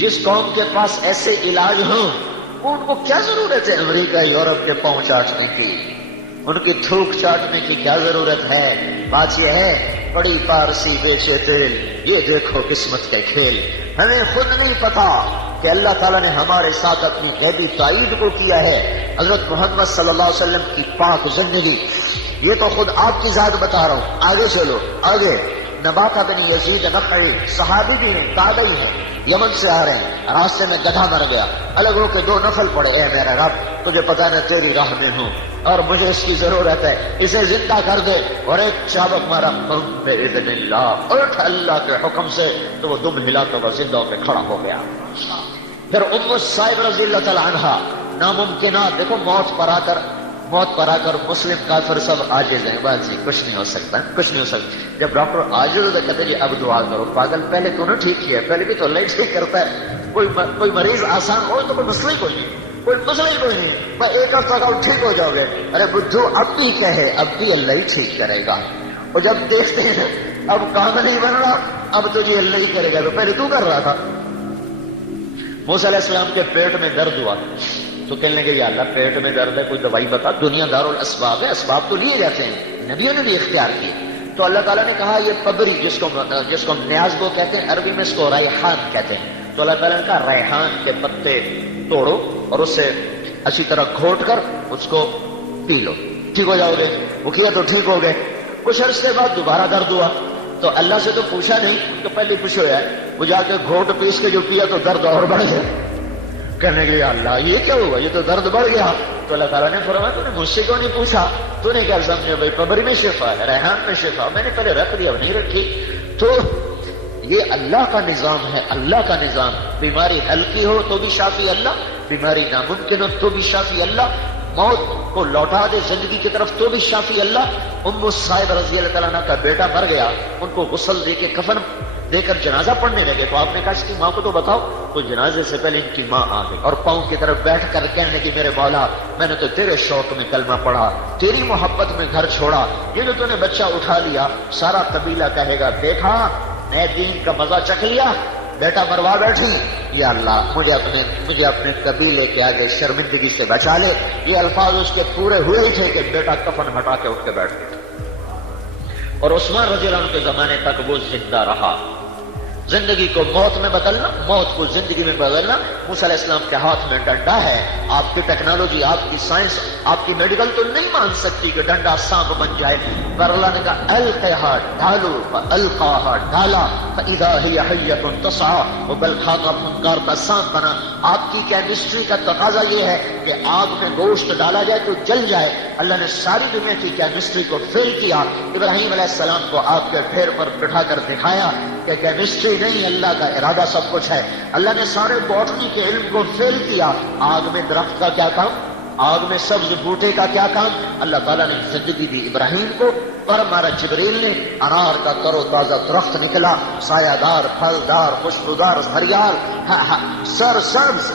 جس قوم کے پاس ایسے علاج ہوں ان کو کیا ضرورت ہے امریکہ یورپ کے پاؤں چاٹنے کی، ان کی تھوک چاٹنے کی کیا ضرورت ہے؟ بات یہ ہے بڑی پارسی بیچے تیل، یہ دیکھو قسمت کے کھیل۔ ہمیں خود نہیں پتا کہ اللہ تعالیٰ نے ہمارے ساتھ اپنی غیبی تائید کو کیا ہے۔ حضرت محمد صلی اللہ علیہ وسلم کی پاک زندگی، یہ تو خود آپ کی ذات بتا رہا ہوں۔ آگے چلو آگے، نباتہ بن یزید نخعی صحابی بھی ہیں، تابعی ہیں، یمن سے آ رہے ہیں، راستے میں گدھا مر گیا، الگ ہو کے 2 نفل پڑے، اے میرا رب تجھے پتہ نہ تیری راہ میں ہوں اور مجھے اس کی ضرورت ہے، اسے زندہ کر دے، اور ایک چابک مارا، بِإِذْنِ اللَّهِ، اٹھ اللہ کے حکم سے، تو وہ دم ہلاتا ہوا زندہ ہو کے کھڑا ہو گیا۔ پھر ام سائب رضی اللہ تعالی عنہا، ناممکنات، دیکھو موت پر آ کر مسلم کافر سب عاجز ہیں، بس جی کچھ نہیں ہو سکتا، کچھ نہیں ہو سکتا۔ جب ڈاکٹر عاجز ہوتا کہتے جی اب دعا کرو، پاگل پہلے تو نے ٹھیک کیا، پہلے بھی تو اللہ ہی ٹھیک کرتا ہے۔ کوئی مریض آسان ہو تو کوئی مسئلہ کوئی نہیں، کوئی مسئلہ ہی کوئی نہیں، میں ایک ہفتہ کا ٹھیک ہو جاؤ گے، ارے بدھو اب بھی کہے اب بھی اللہ ہی ٹھیک کرے گا۔ اور جب دیکھتے ہیں اب کام نہیں بن رہا، اب تو جی اللہ ہی کرے گا، تو پہلے تو کر رہا تھا۔ موسیٰ علیہ السلام کے پیٹ میں درد ہوا تو کہنے لگے یا اللہ پیٹ میں درد ہے کوئی دوائی بتا، دنیا دار الاسباب ہے، اسباب تو لیے جاتے ہیں، نبیوں نے بھی اختیار کیے۔ تو اللہ تعالیٰ نے کہا یہ پبری جس کو نیاز کو کہتے ہیں، عربی میں اس کو ریحان کہتے ہیں، تو اللہ تعالیٰ نے کہا ریحان کے پتے توڑو اور اس سے اچھی طرح گھوٹ کر اس کو پی لو، ٹھیک ہو جاؤ گے۔ وہ کیا تو ٹھیک ہو گئے۔ کچھ عرصے بعد دوبارہ درد ہوا تو اللہ سے تو پوچھا نہیں، تو پہلے پوچھو یار، وہ جا کے گھوٹ پیس کے جو پیا تو درد اور بڑھ گیا۔ کہنے کے لیے اللہ یہ کیا ہوا، یہ تو درد بڑھ گیا۔ تو اللہ تعالیٰ نے فرمایا تو نے مجھ سے کیوں نہیں پوچھا، تو نے کیا سمجھا بھائی پبری میں شفا ہے، ریحان میں شفا، میں نے پہلے رکھ دیا نہیں رکھی۔ تو یہ اللہ کا نظام ہے، اللہ کا نظام۔ بیماری ہلکی ہو تو بھی شافی اللہ، بیماری ناممکن ہو تو بھی شافی اللہ، موت کو لوٹا دے زندگی کی طرف تو بھی شافی اللہ۔ ام سائب رضی اللہ تعالیٰ عنہ کا بیٹا مر گیا، ان کو غسل دے کے کفن دے کر جنازہ پڑھنے لگے، تو آپ نے کہا اس کی ماں کو تو بتاؤ، تو جنازے سے پہلے ان کی ماں آ گئی اور پاؤں کی طرف بیٹھ کر کہنے لگی میرے مولا میں نے تو تیرے شوق میں کلمہ پڑھا، تیری محبت میں گھر چھوڑا، یہ جو تو نے بچہ اٹھا لیا سارا قبیلہ کہے گا دیکھا میں دین کا مزہ چکھ لیا، بیٹا مروا بیٹھی، یا اللہ مجھے اپنے قبیلے کے آگے شرمندگی سے بچا لے۔ یہ الفاظ اس کے پورے ہوئے ہی تھے کہ بیٹا کفن ہٹا کے اٹھ کے بیٹھ گیا۔ اور عثمان رضی اللہ عنہ کے زمانے تک وہ زندہ رہا۔ زندگی کو موت میں بدلنا، موت کو زندگی میں بدلنا۔ موسیٰ علیہ السلام کے ہاتھ میں ڈنڈا ہے، آپ کی ٹیکنالوجی، آپ کی سائنس، آپ کی میڈیکل تو نہیں مان سکتی کہ ڈنڈا سانپ بن جائے، پر اللہ نے کہا القیہا، ڈالو، فالقاہا، ڈالا، فاذا ہی حیۃ تسعی، وہ بل کھاتا پھنکار کا سانپ بنا۔ آپ کی کیمسٹری کا تقاضا یہ ہے کہ آگ میں گوشت ڈالا جائے تو جل جائے۔ اللہ نے ساری دنیا کی کیمسٹری کو فیل کیا، ابراہیم علیہ السلام کو آگ کے ڈھیر پر بٹھا کر دکھایا کہ کیمسٹری نہیں، اللہ کا ارادہ سب کچھ ہے۔ اللہ نے سارے باٹنی کے علم کو فیل کیا، آگ میں درخت کا کیا کام، آگ میں سبز بوٹے کا کیا کام۔ اللہ تعالیٰ نے زندگی دی ابراہیم کو، پر ہمارا جبریل نے انار کا تر و تازہ درخت نکلا، سایہ دار، پھلدار، خوشبودار، ہریال، سر سبز،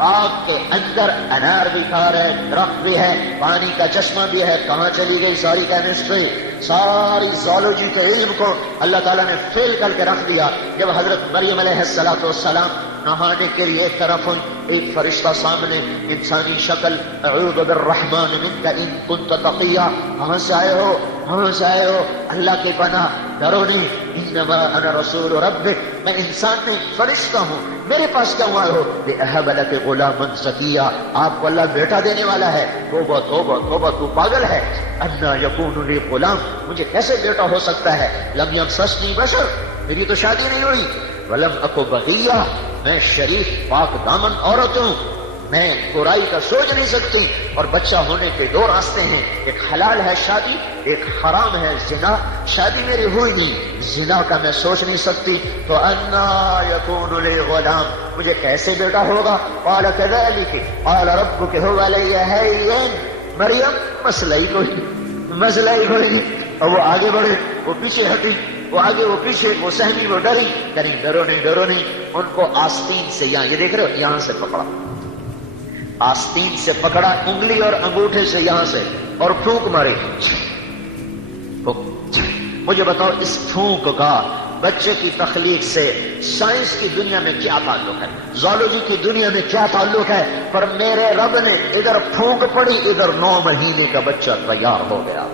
آگ کے اندر انار بھی کھا رہے، درخت بھی ہے، پانی کا چشمہ بھی ہے۔ کہاں چلی گئی ساری کیمسٹری، ساری زالوجی کے علم کو اللہ تعالیٰ نے فیل کر کے رکھ دیا۔ جب حضرت مریم علیہ السلام نہانے کے لیے ایک طرف ایک فرشتہ سامنے، انسانی شکل، اعوذ بالرحمن منک ان کنت تقیا، کہاں سے آئے ہو، کہاں سے آئے ہو، اللہ کی پناہ، ڈرو نہیں، انما انا رسول ربک، میں انسان نہیں فرشتہ ہوں، میرے پاس کیوں آئے ہو؟ لأہب لک غلاما زکیا، آپ کو اللہ بیٹا دینے والا ہے۔ توبہ توبہ توبہ، تو پاگل ہے۔ انا یکون لی غلام، مجھے کیسے بیٹا ہو سکتا ہے؟ لم یمسسنی بشر، میری تو شادی نہیں ہوئی۔ ولم اکو بغیہ، میں شریف پاک دامن عورت ہوں، میں برائی کا سوچ نہیں سکتی۔ اور بچہ ہونے کے دو راستے ہیں، ایک حلال ہے شادی، ایک حرام ہے زنا۔ شادی میری ہوئی نہیں، زنا کا میں سوچ نہیں سکتی، تو انا یکون لی غلام، مجھے کیسے بیٹا ہوگا؟ قال کذلک قال ربک هو علی هین، مریم مسئلہ ہی کوئی۔ اور وہ آگے بڑھے، وہ پیچھے ہٹی، وہ آگے وہ پیچھے، وہ سہمی وہ ڈری، یعنی ڈرو نہیں۔ ان کو آستین سے، یہ دیکھ رہے ہو، یہاں سے پکڑا، آستین سے پکڑا، انگلی اور انگوٹھے سے یہاں سے، اور پھونک ماری۔ مجھے بتاؤ اس پھونک کا بچے کی تخلیق سے سائنس کی دنیا میں کیا تعلق ہے، زولوجی کی دنیا میں کیا تعلق ہے؟ پر میرے رب نے ادھر پھونک پڑی، ادھر 9 مہینے کا بچہ تیار ہو گیا۔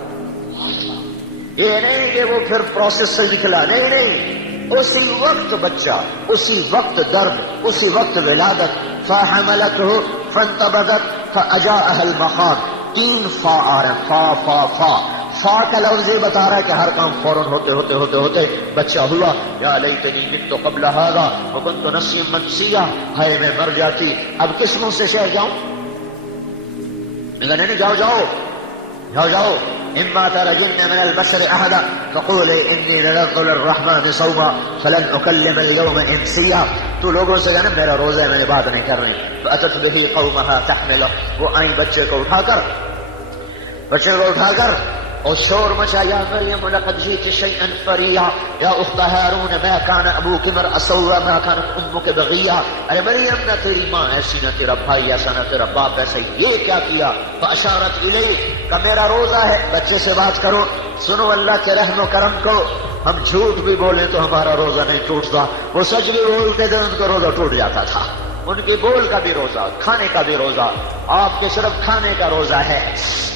یہ نہیں کہ وہ پھر پروسیس سے نکلا، نہیں، اسی وقت بچہ، اسی وقت درد، اسی وقت ولادت۔ فحملته فانتبذت فاجاءها المخاض، 3 فا آ رہے ہیں، فا کا لفظ یہ بتا رہا ہے کہ ہر کام فوراً ہوتے بچہ ہوا۔ یا لیتنی مت قبل هذا وكنت نسيا منسيا، ہے میں مر جاتی، اب کس منہ سے شہر جاؤں؟ میں کہا نہیں، جاؤ، اما ترجن من البشر احدا فقولي انی نذرت للرحمن صوما فلن اکلم اليوم انسیا، تو لوگوں سے کہنا میرا روزہ ہے، میں نے بات نہیں کر رہی۔ فاتت به قومها تحمله، وہ آئیں بچے کو اٹھا کر اور شور مچا، یا مریم لقد جئت شيئا فريا یا اخت ہارون ما كان ابوك امرأ سوء ما كانت امك بغيا، ارے مریم نہ تیری ماں ایسی نہ تیرا بھائی ایسا نہ تیرا باپ ایسا، یہ کیا کیا؟ فاشارت الیہ، کہ میرا روزہ ہے، بچے سے بات کرو، سنو اللہ کے رحم و کرم کو، ہم جھوٹ بھی بولیں تو ہمارا روزہ نہیں ٹوٹتا، وہ سچ بھی بولتے تھے ان کا روزہ ٹوٹ جاتا تھا، ان کے بول کا بھی روزہ، کھانے کا بھی روزہ، آپ کے صرف کھانے کا روزہ ہے۔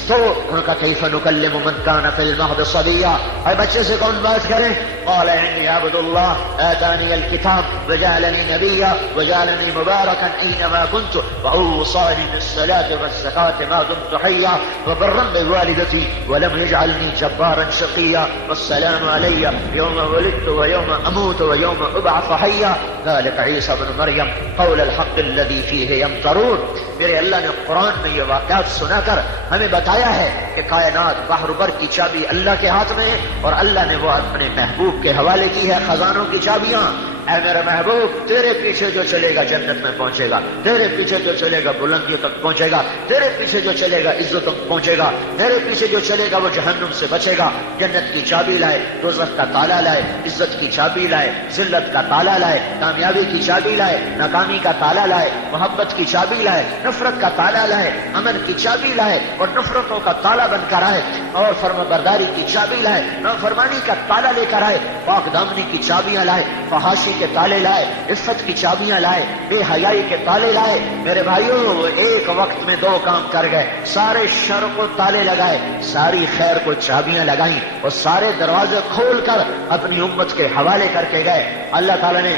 تو ان کا کیف نکلم من کان فی المہد صبیا، اور بچے سے کون بات کرے؟ قال انی عبد اللہ آتانی الکتاب وجعلنی نبیا وجعلنی مبارکا اینما کنت واوصانی بالصلاة والزکاة ما دمت حیا وبرا بوالدتی ولم یجعلنی جبارا شقیا والسلام علی یوم ولدت ویوم اموت ویوم ابعث حیا ذلک عیسی بن مریم قول الحق الذی فیہ یمترون۔ میرے اللہ نے قرآن میں یہ واقعات سنا کر ہمیں بتایا ہے کہ کائنات بحر بر کی چابی اللہ کے ہاتھ میں ہے، اور اللہ نے وہ اپنے محبوب کے حوالے کی ہے خزانوں کی چابیاں۔ اے میرا محبوب، تیرے پیچھے جو چلے گا جنت میں پہنچے گا، تیرے پیچھے جو چلے گا بلندیوں تک پہنچے گا، تیرے پیچھے جو چلے گا عزت تک پہنچے گا، تیرے پیچھے جو چلے گا وہ جہنم سے بچے گا۔ جنت کی چابی لائے، دوزخ کا تالا لائے، عزت کی چابی لائے، ذلت کا تالا لائے، کامیابی کی چابی لائے، ناکامی کا تالا لائے، محبت کی چابی لائے، نفرت کا تالا لائے، امن کی چابی لائے اور نفرتوں کا تالا بن کر آئے، اور فرمانبرداری کی چابی لائے، نافرمانی کا تالا لے کر آئے، پاک دامنی کی چابیاں لائے، فحاشی کے تالے لائے، عفت کی چابیاں لائے، بے حیائی کے تالے لائے۔ میرے بھائیوں، وہ ایک وقت میں 2 کام کر گئے، سارے شر کو تالے لگائے، ساری خیر کو چابیاں لگائیں، اور سارے دروازے کھول کر اپنی امت کے حوالے کر کے گئے۔ اللہ تعالیٰ نے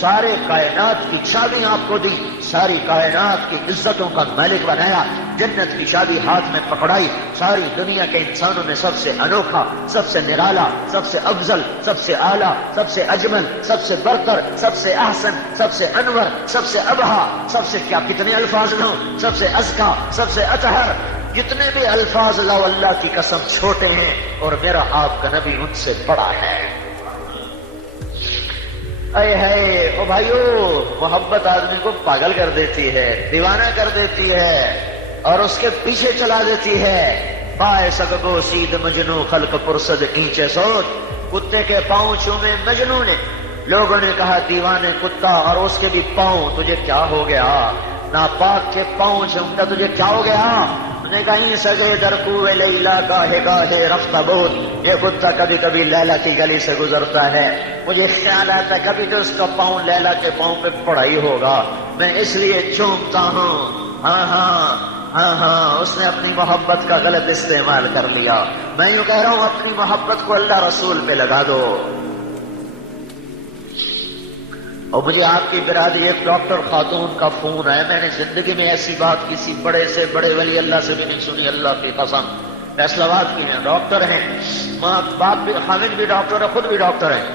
سارے کائنات کی چابی آپ کو دی، ساری کائنات کی عزتوں کا مالک بنایا، جنت کی چابی ہاتھ میں پکڑائی، ساری دنیا کے انسانوں میں سب سے انوکھا، سب سے نرالا، سب سے افضل، سب سے اعلیٰ، سب سے اجمل، سب سے برتر، سب سے احسن، سب سے انور، سب سے ابہا، سب سے کیا کتنے الفاظ ہوں، سب سے ازکا، سب سے اطہر، جتنے بھی الفاظ لا اللہ کی قسم چھوٹے ہیں، اور میرا آپ کا نبی ان سے بڑا ہے۔ اے ہے او بھائیو، محبت آدمی کو پاگل کر دیتی ہے، دیوانہ کر دیتی ہے، اور اس کے پیچھے چلا دیتی ہے۔ پائے سکو سید مجنو خلق پرسد اینچے سوچ، کتے کے پاؤں چومے مجنو نے، لوگوں نے کہا دیوانے کتا، اور اس کے بھی پاؤں، تجھے کیا ہو گیا؟ ناپاک کے پاؤں چومتا، تجھے کیا ہو گیا؟ نے کہیں سگے در کوئے لیلا گاہے گاہے رفتہ بود، یہ کتا کبھی کبھی لیلا کی گلی سے گزرتا ہے، مجھے خیال آتا ہے کبھی تو اس کا پاؤں لیلا کے پاؤں پہ پڑا ہی ہوگا، میں اس لیے چومتا ہوں۔ ہاں، اس نے اپنی محبت کا غلط استعمال کر لیا۔ میں یوں کہہ رہا ہوں، اپنی محبت کو اللہ رسول پہ لگا دو، اور مجھے آپ کی برادری ایک ڈاکٹر خاتون کا فون آیا، میں نے زندگی میں ایسی بات کسی بڑے سے بڑے ولی اللہ سے بھی نہیں سنی، اللہ کی قسم، فیصلہ آباد کی ہیں، ڈاکٹر ہیں، ماں باپ بھی، خامد بھی ڈاکٹر ہے، خود بھی ڈاکٹر ہیں،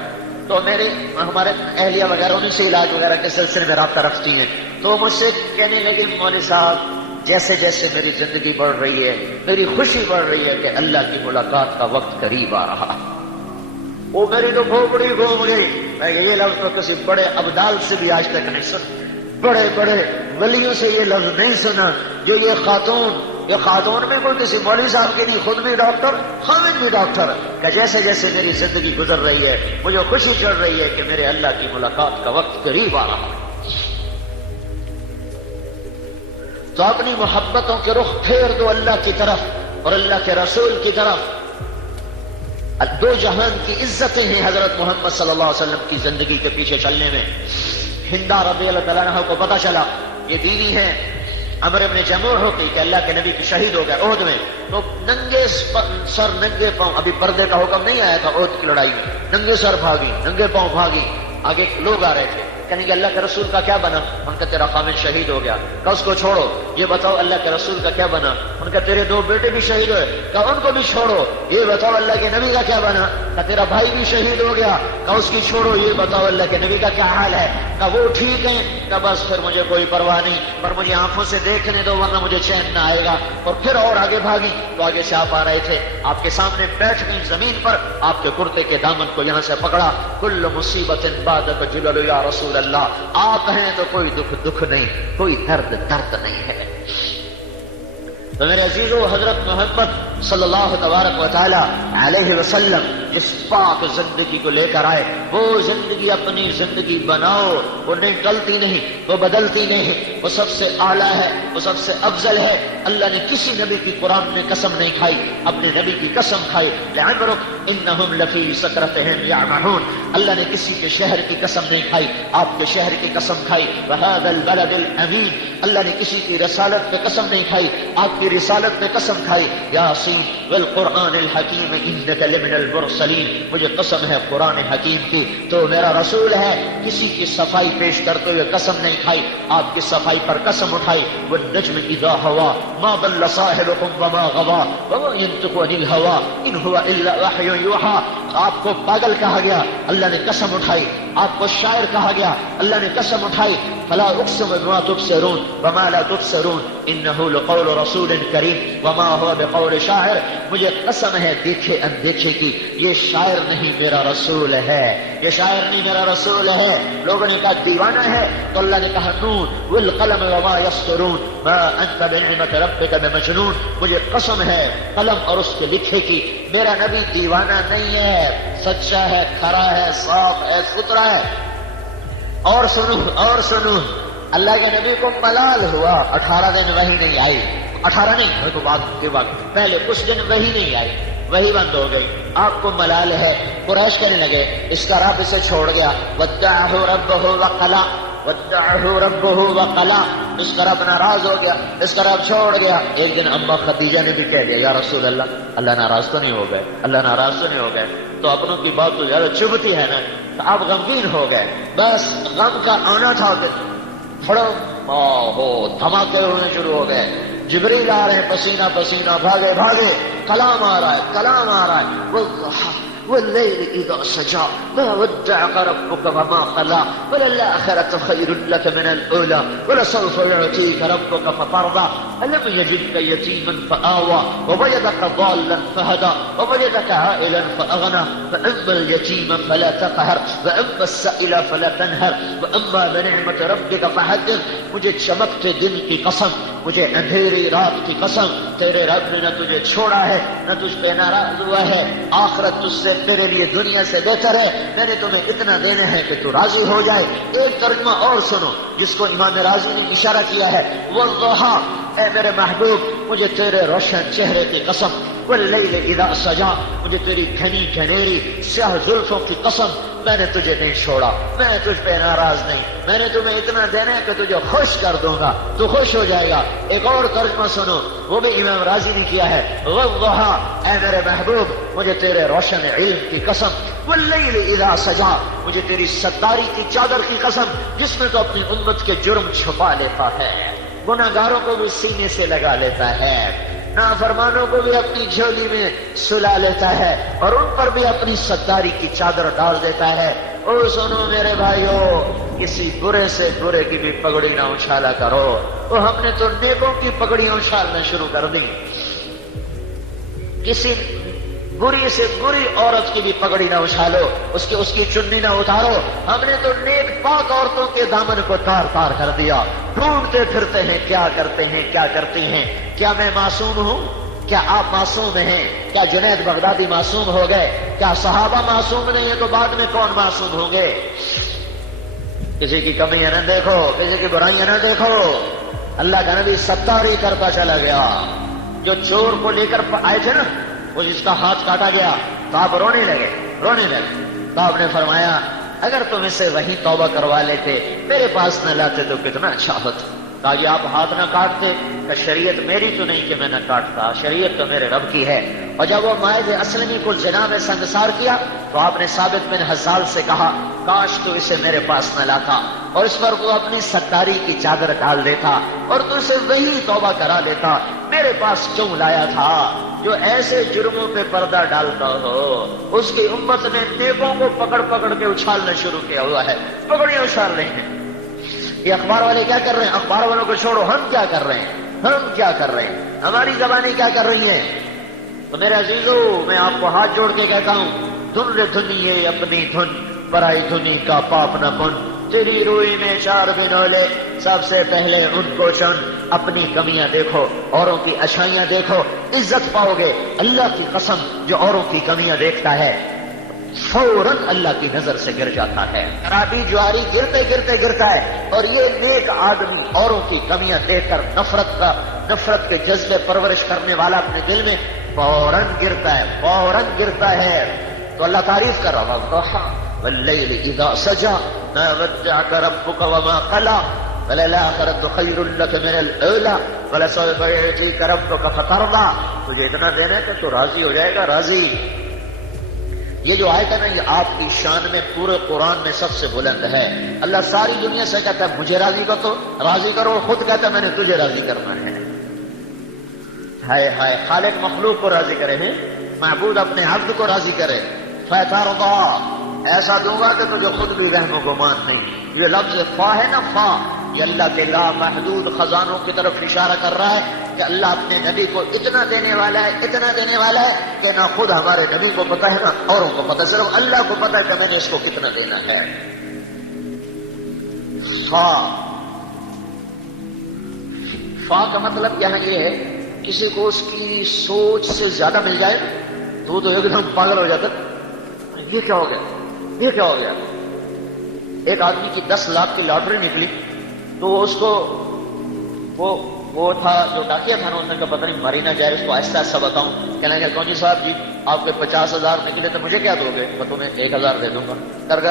تو ہمارے اہلیہ وغیرہ انہیں سے علاج وغیرہ کے سلسلے میں رابطہ رکھتی ہیں، تو مجھ سے کہنے لگے مولوی صاحب جیسے جیسے میری زندگی بڑھ رہی ہے میری خوشی بڑھ رہی ہے کہ اللہ کی ملاقات کا وقت قریب آ رہا ہے۔ وہ میری تو کھوپڑی گھوم گئی، میں یہ لفظ تو کسی بڑے ابدال سے بھی آج تک نہیں سنا، بڑے بڑے ولیوں سے یہ لفظ نہیں سنا، جو یہ خاتون میں کوئی کسی مولوی صاحب کی نہیں، خود بھی ڈاکٹر، خامد بھی ڈاکٹر، کہ جیسے جیسے میری زندگی گزر رہی ہے مجھے خوشی چڑھ رہی ہے کہ میرے اللہ کی ملاقات کا وقت قریب آ رہا ہے۔ تو اپنی محبتوں کے رخ پھیر دو اللہ کی طرف اور اللہ کے رسول کی طرف۔ دو جہان کی عزتیں ہیں حضرت محمد صلی اللہ علیہ وسلم کی زندگی کے پیچھے چلنے میں۔ ہندا رضی اللہ تعالیٰ عنہ کو پتا چلا یہ دینی ہے، عمرو بن جموح ہوتی کہ اللہ کے نبی کی شہید ہو گئے احد میں، تو ننگے سر ننگے پاؤں، ابھی پردے کا حکم نہیں آیا تھا احد کی لڑائی میں، ننگے سر بھاگی، ننگے پاؤں بھاگی، آگے لوگ آ رہے تھے، کہنے کہ اللہ کے رسول کا کیا بنا؟ ان کا تیرا خامد شہید ہو گیا، کہ اس کو چھوڑو، یہ بتاؤ اللہ کے رسول کا کیا بنا؟ ان کا تیرے دو بیٹے بھی شہید ہوئے، کہ ان کو بھی چھوڑو، یہ بتاؤ اللہ کے نبی کا کیا بنا؟ کہ تیرا بھائی بھی شہید ہو گیا، کہ اس کی چھوڑو، یہ بتاؤ اللہ کے نبی کا کیا حال ہے؟ کہ وہ ٹھیک ہیں، کہ بس پھر مجھے کوئی پرواہ نہیں، پر مجھے آنکھوں سے دیکھنے دو ورنہ مجھے چین نہ آئے گا۔ اور پھر اور آگے بھاگی تو آگے سے آپ آ رہے تھے، آپ کے سامنے بیٹھ گئی زمین پر، آپ کے کرتے کے دامن کو یہاں سے پکڑا، کل مصیبت بعدک جلل یا رسول اللہ، آپ ہیں تو کوئی دکھ نہیں، کوئی درد نہیں ہے۔ تو میرے عزیزو، حضرت محمد صلی اللہ تبارک و تعالی علیہ وسلم جس پاک زندگی کو لے کر آئے، وہ زندگی اپنی زندگی بناؤ، وہ نکلتی نہیں، وہ بدلتی نہیں، وہ سب سے اعلیٰ ہے، وہ سب سے افضل ہے۔ اللہ نے کسی نبی کی قرآن نے قسم نہیں کھائی، اپنے نبی کی قسم کھائی، لعمرک انہم لفی سکرتہم یعمہون، اللہ نے کسی کے شہر کی قسم نہیں کھائی، آپ کے شہر کی قسم کھائی، وہذا البلد الامین، اللہ نے کسی کی رسالت پہ قسم نہیں کھائی، آپ کی رسالت پہ قسم کھائی، یاسین والقرآن الحکیم انک لمن المرسلین، مجھے قسم ہے قرآن حکیم کی، تو میرا رسول ہے۔ کسی کی صفائی پیش کرتے ہوئے قسم نہیں کھائی، آپ کی صفائی پر قسم اٹھائی، والنجم اذا ہوا ما ضل صاحبکم وما غوا وما ينطق عن الهوى ان هو الا وحی یوحی، آپ کو پاگل کہا گیا، اللہ نے قسم اٹھائی، آپ کو شاعر کہا گیا، اللہ نے قسم اٹھائی، فلا اقسم بما تبصرون وما لا تبصرون انه لقول رسول کریم وما هو بقول شاعر، مجھے قسم ہے دیکھے اندیکھے کی، یہ شاعر نہیں میرا رسول ہے، یہ شاعر نہیں میرا رسول ہے۔ لوگوں نے کہا دیوانہ ہے، تو اللہ نے کہا نون والقلم وما يسطرون ما انت بنعمت ربک بمجنون، مجھے قسم ہے قلم اور اس کے لکھے کی، میرا نبی دیوانہ نہیں ہے، سچا ہے، کھرا ہے، صاف ہے، ستھرا ہے۔ اور سنو اللہ کے نبی کو ملال ہوا، 18 دن وحی نہیں آئی، 18 نہیں تو بعد کے بعد پہلے کچھ دن وحی نہیں آئی، وحی بند ہو گئی، آپ کو ملال ہے۔ قریش کہنے لگے اس کا رب اسے چھوڑ گیا، ودعہ ربہ وقلا، ودعہ ربہ وقلا، اس کا رب ناراض ہو گیا، اس کا رب چھوڑ گیا۔ ایک دن اما خدیجہ نے بھی کہہ دیا یا رسول اللہ، اللہ ناراض تو نہیں ہو گئے، اللہ ناراض تو نہیں ہو گئے؟ تو اپنوں کی بات تو زیادہ چبھتی ہے نا، تو آپ غمگین ہو گئے، بس غم کا آنا تھا کہ تھوڑا دھماکے ہونے شروع ہو گئے، جبریل آ رہے ہیں پسینہ پسینہ، بھاگے، کلام آ رہا ہے، والليل إذا سجى ما ودعك ربك وما قلى وللآخرة خير لك من الأولى ولسوف يعطيك ربك فترضى ألم يجدك يتيما فآوى ووجدك ضالا فهدى ووجدك عائلا فأغنى فأما اليتيم فلا تقهر وأما السائل فلا تنهر وأما بنعمة ربك فحدث۔ مجھے چمکتے دن کی قسم، مجھے اندھیری رات کی قسم، تیرے رب نے نہ تجھے چھوڑا ہے نہ تجھ پہ ناراض ہوا ہے، آخرت تجھ سے تیرے لیے دنیا سے بہتر ہے، میں نے تمہیں اتنا دینا ہے کہ تو راضی ہو جائے۔ ایک ترجمہ اور سنو جس کو امام راضی نے اشارہ کیا ہے، والضحیٰ، اے میرے محبوب مجھے تیرے روشن چہرے کی قسم، واللیل اذا سجا، مجھے تیری گھنی گھنیری سیاہ زلفوں کی قسم، میں نے تجھے نہیں چھوڑا، میں تجھ پہ ناراض نہیں، میں نے تمہیں اتنا دینا ہے کہ تجھے خوش کر دوں گا، تو خوش ہو جائے گا۔ ایک اور ترجمہ سنو، وہ بھی امام رازی نے کیا ہے، والضحا، اے میرے محبوب مجھے تیرے روشن علم کی قسم، واللیل اذا سجا، مجھے تیری ستاری کی چادر کی قسم جس میں تو اپنی امت کے جرم چھپا لیتا ہے، گناہگاروں کو بھی سینے سے لگا لیتا ہے، نافرمانوں کو بھی اپنی جھولی میں سلا لیتا ہے، اور ان پر بھی اپنی ستاری کی چادر ڈال دیتا ہے۔ او سنو میرے بھائیو، کسی برے سے برے کی بھی پگڑی نہ اچھالا کرو، تو ہم نے تو نیکوں کی پگڑیاں اچھالنا شروع کر دی۔ کسی بری سے بری عورت کی بھی پگڑی نہ اچھالو، اس کی چننی نہ اتارو، ہم نے تو نیک پاک عورتوں کے دامن کو تار تار کر دیا، ڈھونڈتے پھرتے ہیں کیا کرتے ہیں کیا کرتی ہیں۔ کیا میں معصوم ہوں؟ کیا آپ معصوم ہیں؟ کیا جنید بغدادی معصوم ہو گئے؟ کیا صحابہ معصوم نہیں ہے تو بعد میں کون معصوم ہوں گے؟ کسی کی کمیاں نہ دیکھو، کسی کی برائیاں نہ دیکھو۔ اللہ کا نبی ستاری کرتا چلا گیا۔ جو چور کو لے کر آئے تھے نا، وہ جس کا ہاتھ کاٹا گیا تو آپ رونے لگے تو آپ نے فرمایا اگر تم اسے وہیں توبہ کروا لیتے، میرے پاس نہ لاتے تو کتنا اچھا ہوتا۔ کہا یہ آپ ہاتھ نہ کاٹتے، کہ شریعت میری تو نہیں کہ میں نہ کاٹتا، شریعت تو میرے رب کی ہے۔ اور جب وہ مائد اسلمی کو زنا میں سنگسار کیا تو آپ نے ثابت بن حزال سے کہا کاش تو اسے میرے پاس نہ لاتا اور اس پر وہ اپنی ستاری کی چادر ڈال دیتا اور تو اسے وہی توبہ کرا لیتا، میرے پاس کیوں لایا تھا؟ جو ایسے جرموں پہ پردہ ڈالتا ہو اس کی امت نے نیکوں کو پکڑ پکڑ کے اچھالنا شروع کیا ہوا ہے، پکڑیاں اچھال رہے ہیں۔ یہ اخبار والے کیا کر رہے ہیں؟ اخبار والوں کو چھوڑو، ہم کیا کر رہے ہیں؟ ہم کیا کر رہے ہیں؟ ہماری زبانیں کیا کر رہی ہیں؟ تو میرے عزیزو، میں آپ کو ہاتھ جوڑ کے کہتا ہوں، دھن رے دھنیے اپنی دھن، پرائی دھنی کا پاپ نہ کن، تیری روئی میں چار بنولے، سب سے پہلے ان کو چن، اپنی کمیاں دیکھو، اوروں کی اچھائیاں دیکھو، عزت پاؤ گے۔ اللہ کی قسم، جو اوروں کی کمیاں دیکھتا ہے فوراً اللہ کی نظر سے گر جاتا ہے۔ خرابی جواری گرتے گرتے گرتا ہے، اور یہ نیک آدمی اوروں کی کمیاں دیکھ کر نفرت کے جذبے پرورش کرنے والا اپنے دل میں فوراً گرتا ہے۔ تو اللہ تعریف کر رہا ہے، واللیل اذا سجا ما ودعك ربك وما قلى وللآخرة خیر لك من الأولى ولسوف يعطيك ربك فترضى۔ تجھے اتنا دینا ہے کہ تو راضی ہو جائے گا، راضی۔ یہ جو آیت ہے نا، یہ آپ کی شان میں پورے قرآن میں سب سے بلند ہے۔ اللہ ساری دنیا سے کہتا ہے مجھے راضی کرو، خود کہتا ہے میں نے تجھے راضی کرنا ہے۔ ہائے ہائے، خالق مخلوق کو راضی کرے ہیں، معبود اپنے عبد کو راضی کرے۔ فترضى، ایسا دوں گا کہ تجھے خود بھی وہم و گمان نہیں۔ یہ لفظ فا ہے نا، فا، یہ اللہ کے لامحدود خزانوں کی طرف اشارہ کر رہا ہے کہ اللہ اپنے نبی کو اتنا دینے والا ہے کہ نہ خود ہمارے نبی کو پتہ ہے نہ اوروں کو پتہ، صرف اللہ کو پتہ ہے کہ میں نے اس کو کتنا دینا ہے۔ فا کا مطلب یہاں یہ ہے، کسی کو اس کی سوچ سے زیادہ مل جائے تو ایک دم پاگل ہو جاتا، یہ کیا ہو گیا؟ ایک آدمی کی 10 لاکھ کی لاٹری نکلی تو اس کو وہ تھا جو ڈاکیا تھا نا، اس نے کہا پتہ نہیں ماری نہ جائے، اس کو آہستہ آہستہ بتاؤں۔ کہنے لگا کون جی صاحب جی آپ کے 50,000 نکلے تو مجھے کیا دو گے؟ میں تمہیں 1,000 دے دوں گا۔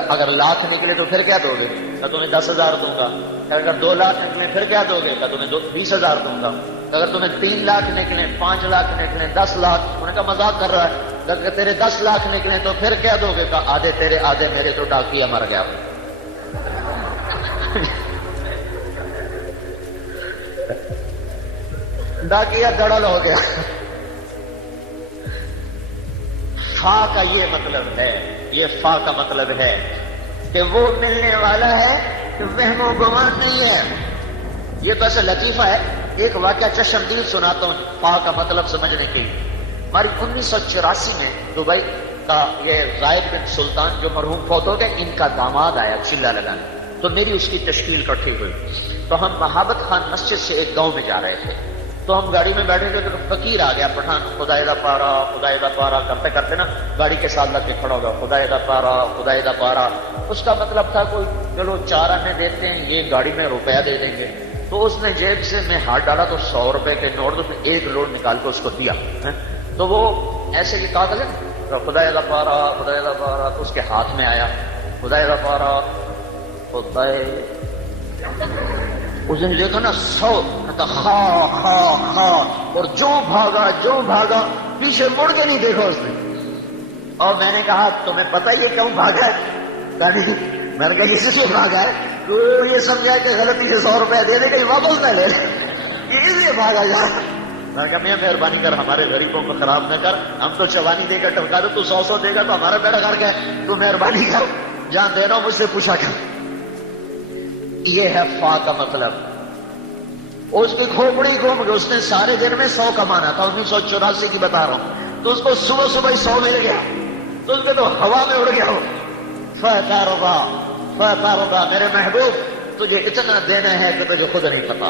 اگر لاکھ نکلے تو پھر کیا دو گے؟ میں تمہیں 10,000 دوں گا۔ اگر 2 لاکھ نکلے پھر کیا دو گے؟ میں تمہیں 20,000 دوں گا۔ اگر تمہیں 3 لاکھ نکلے، 5 لاکھ نکلے، 10 لاکھ، انہوں نے کہا مذاق کر رہا ہے۔ اگر تیرے 10 لاکھ نکلے تو پھر کیا دو گے؟ کہا آدھے تیرے آدھے میرے، تو ڈاکیا مر گیا۔ ڈاکیا دڑل ہو گیا۔ فا کا یہ مطلب ہے، یہ فا کا مطلب ہے کہ وہ ملنے والا ہے کہ وہم و گمان نہیں ہے۔ یہ تو ایسا لطیفہ ہے، ایک واقعہ چشمدید سناتا ہوں فا کا مطلب سمجھنے کے لیے۔ ہماری 1984 میں دبئی کا یہ زائد بن سلطان جو مرحوم فوت ہو گئے، ان کا داماد آیا چلا لگانے، تو میری اس کی تشکیل کٹھی ہوئی۔ تو ہم محابت خان مسجد سے ایک گاؤں میں جا رہے تھے، تو ہم گاڑی میں بیٹھے تھے تو فقیر آ گیا پٹھان، خدائے دا پارا کرتے کرتے نا گاڑی کے ساتھ لگ کے کھڑا ہوگا، خدائے دا پارا۔ اس کا مطلب تھا کوئی چلو 4 آنے دیتے ہیں، یہ گاڑی میں روپیہ دے دیں گے۔ تو اس نے جیب سے میں ہاتھ ڈالا تو 100 روپے کے نوٹ، تو 1 نوٹ نکال کے اس کو دیا۔ تو وہ ایسے ہی کاغذ ہے، خدائے دا پارا، تو اس کے ہاتھ میں آیا۔ خدائے پارا خدائے اس نے دیکھا نا 100 خا خا خا اور جو بھاگا پیچھے مڑ کے نہیں دیکھا اس نے. اور میں نے کہا تمہیں پتہ یہ کیوں بھاگا ہے؟ میں نے کہا اس لیے بھاگا ہے تو یہ سمجھا کہ غلطی سے 100 روپے دے دے کہیں واپس نہ لے لے، اس لیے بھاگا جا. میں نے کہا میں مہربانی کر ہمارے غریبوں کو خراب نہ کر، ہم تو چوانی دے کر ٹمکا دو، تو 100 دے گا تو ہمارا بیڑا گھر کا ہے، تو مہربانی کر جہاں دے رہا ہوں مجھ سے پوچھا کر. یہ ہے فا کا مطلب. اس کی کھوپڑی گھوم گئی، اس نے سارے دن میں 100 کمانا تھا، 1984 کی بتا رہا ہوں، تو اس کو صبح صبح ہی 100 مل گیا تو اس کے تو ہوا میں اڑ گیا. فَتَرْضَى میرے محبوب تجھے اتنا دینا ہے کہ تجھے خود نہیں پتا.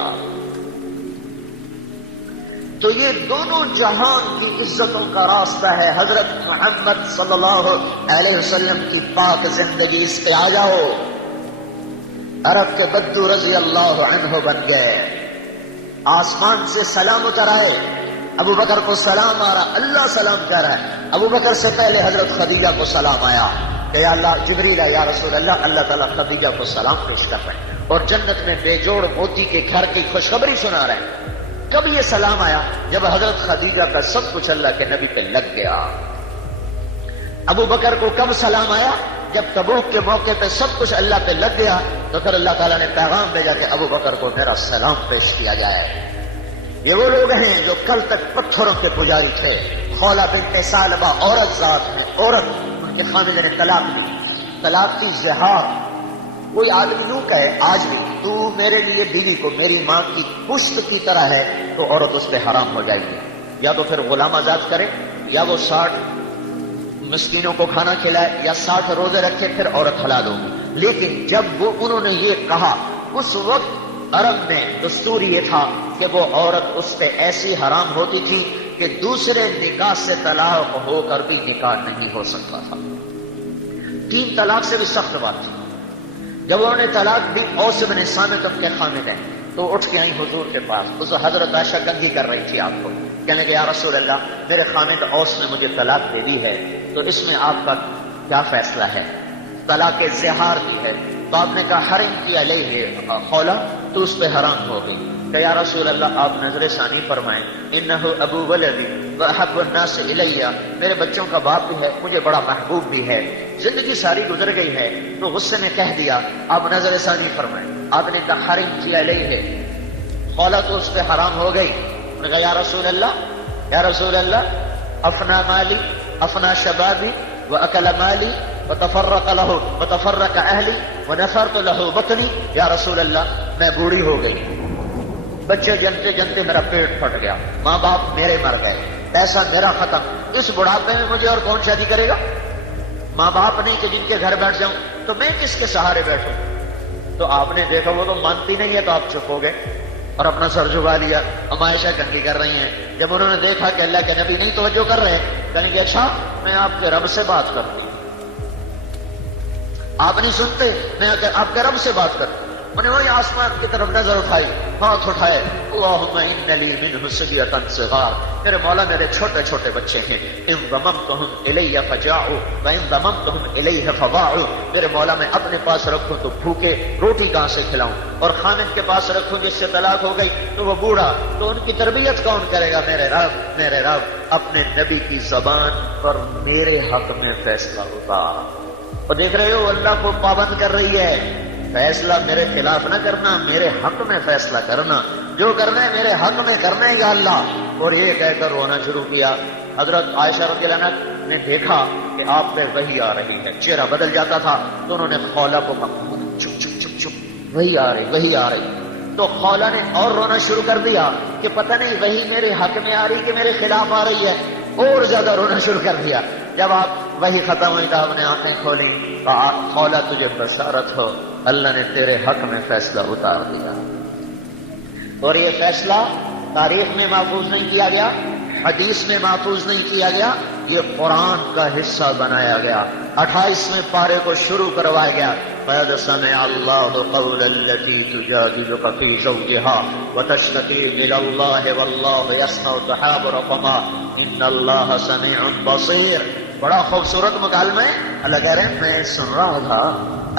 تو یہ دونوں جہان کی عزتوں کا راستہ ہے. حضرت محمد صلی اللہ علیہ وسلم کی پاک زندگی، اس پہ آ جاؤ. عرب کے بدو رضی اللہ عنہ بن گئے، آسمان سے سلام اتر آئے، ابو بکر کو سلام آ رہا، اللہ سلام کہہ رہا ہے. ابو بکر سے پہلے حضرت خدیجہ کو سلام آیا کہ یا اللہ جبریل یا رسول اللہ، اللہ تعالیٰ خدیجہ کو سلام پیش کر رہے ہیں اور جنت میں بے جوڑ موتی کے گھر کی خوشخبری سنا رہے ہیں. کب یہ سلام آیا؟ جب حضرت خدیجہ کا سب کچھ اللہ کے نبی پہ لگ گیا. ابو بکر کو کب سلام آیا؟ جب تبوک کے موقع پہ سب کچھ اللہ پہ لگ گیا تو پھر اللہ تعالیٰ نے پیغام بھیجا کہ ابو بکر کو میرا سلام پیش کیا جائے. یہ وہ لوگ ہیں جو کل تک پتھروں کے پجاری تھے. خولا بنت ثعلبہ عورت ذات میں، عورت، ان کے خامد نے طلاق دی، طلاق کی زہار. کوئی آدمی یوں کہے آج بھی تو میرے لیے بیوی کو میری ماں کی پشت کی طرح ہے تو عورت اس پہ حرام ہو جائے گی. یا تو پھر غلام آزاد کرے، یا وہ 60 مسکینوں کو کھانا کھلائے، یا 60 روزے رکھے، پھر عورت حلال ہوگی. لیکن جب وہ انہوں نے یہ کہا، اس وقت عرب میں دستور یہ تھا کہ وہ عورت اس پہ ایسی حرام ہوتی تھی کہ دوسرے نکاح سے طلاق ہو کر بھی نکاح نہیں ہو سکتا تھا. 3 طلاق سے بھی سخت بات تھی. جب انہوں نے طلاق دی، اوس بن صامت کے خامد ہیں، تو اٹھ کے آئی حضور کے پاس. اس حضرت عائشہ کنگھی کر رہی تھی آپ کو، کہنے کہ یا رسول اللہ میرے خامد اوس نے مجھے طلاق دے دی ہے، تو اس میں آپ کا کیا فیصلہ ہے؟ طلاق زہار دی ہے. تو آپ نے کہا حرم کی علیہ خولا، تو اس پہ حرام ہو گئی. کہ یا رسول اللہ آپ نظر ثانی فرمائیں، انہ ابو ولدی واحب الناس الیہ، میرے بچوں کا باپ بھی ہے، مجھے بڑا محبوب بھی ہے. زندگی ساری گزر گئی ہے تو غصے میں کہہ دیا، آپ نظر ثانی فرمائیں. آپ نے کہا حرم کی علیہ خولا، تو اس پہ حرام ہو گئی. انہوں نے کہا یا رسول اللہ افنا مالی افنا شبابی واکل مالی وتفرق اہلی ونفرت له بطنی. یا رسول اللہ میں بوڑھی ہو گئی، بچے جنتے جنتے میرا پیٹ پھٹ گیا، ماں باپ میرے مر گئے، پیسہ میرا ختم، اس بڑھاپے میں مجھے اور کون شادی کرے گا؟ ماں باپ نہیں کہ جن کے گھر بیٹھ جاؤں تو میں کس کے سہارے بیٹھوں؟ تو آپ نے دیکھا وہ تو مانتی نہیں ہے تو آپ چپ ہو گئے اور اپنا سر جھکا لیا. ام عائشہ کنگھی کر رہی ہیں. جب انہوں نے دیکھا کہ اللہ کے نبی نہیں توجہ کر رہے، کہنے کہ اچھا میں آپ کے رب سے بات کرتی ہوں، آپ نہیں سنتے، میں آپ کے رب سے بات کرتی ہوں. انہوں نے وہی آسمان کی طرف نظر اٹھائی، ہاتھ اٹھائے، اللہم ان لی منہ صبیۃ صغار، میرے مولا میرے چھوٹے چھوٹے بچے ہیں، ان ضممتہم الی فجاعوا وان ضممتہم الیہ فضاعوا، میرے مولا میں اپنے پاس رکھوں تو بھوکے روٹی کہاں سے کھلاؤں، اور خامد کے پاس رکھوں جس سے طلاق ہو گئی تو وہ بوڑھا، تو ان کی تربیت کون کرے گا؟ میرے رب اپنے نبی کی زبان پر میرے حق میں فیصلہ ہوتا. اور دیکھ رہے ہو اللہ کو پابند کر رہی ہے، فیصلہ میرے خلاف نہ کرنا، میرے حق میں فیصلہ کرنا، جو کرنا ہے میرے حق میں کرنا ہے یا اللہ. اور یہ کہہ کر رونا شروع کیا. حضرت عائشہ رضی اللہ عنہا نے دیکھا کہ آپ پہ وحی آ رہی ہے، چہرہ بدل جاتا تھا، تو انہوں نے خولا کو کہا چپ چپ چپ چپ، وحی آ رہی. تو خولا نے اور رونا شروع کر دیا کہ پتہ نہیں وحی میرے حق میں آ رہی کہ میرے خلاف آ رہی ہے، اور زیادہ رونا شروع کر دیا. جب آپ وہی ختم ہوئی تو آپ نے آنکھیں کھولی، خولا تجھے بصارت ہو، اللہ نے تیرے حق میں فیصلہ اتار دیا. اور یہ فیصلہ تاریخ میں محفوظ نہیں کیا گیا، حدیث میں محفوظ نہیں کیا گیا، یہ قرآن کا حصہ بنایا گیا. 28ویں پارے کو شروع کروایا گیا. قَدْ سَمِعَ اللَّهُ قَوْلَ الَّتِي تُجَادِلُكَ فِي زَوْجِهَا وَتَشْتَكِي إِلَى اللَّهِ وَاللَّهُ يَسْمَعُ تَحَاوُرَكُمَا إِنَّ اللَّهَ سَمِيعٌ بَصِيرٌ. بڑا خوبصورت مکالمہ ہے. اللہ کہہ رہے ہیں میں سن رہا تھا،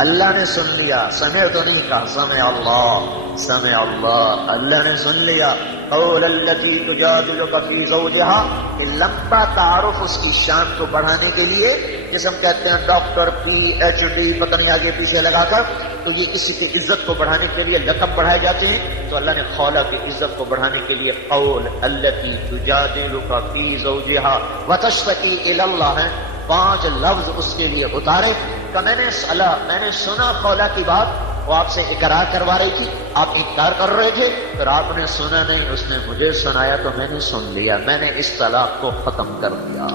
اللہ نے سن لیا. سمع تو نہیں کہا، سمع اللہ، سمع اللہ، اللہ نے سن لیا. قول التی تجادلک فی زوجہا، کہ لمبا تعارف اس کی شان کو بڑھانے کے لیے، جسے ہم کہتے ہیں ڈاکٹر پی ایچ ڈی پتہ نہیں آگے پیچھے لگا کر، تو یہ کسی کی عزت کو بڑھانے کے لیے لقب بڑھائے جاتے ہیں. تو اللہ نے خولا کی عزت کو بڑھانے کے لیے قول التی تجادلک فی زوجہا وتشتکی الی اللہ ہے 5 لفظ اس کے لیے اتارے کہ میں نے سنا خولا کی بات، وہ آپ سے اقرار کروا رہی تھی، آپ انکار کر رہے تھے، پھر آپ نے سنا نہیں، اس نے مجھے سنایا تو میں نے سن لیا، میں نے اس طلاق کو ختم کر دیا.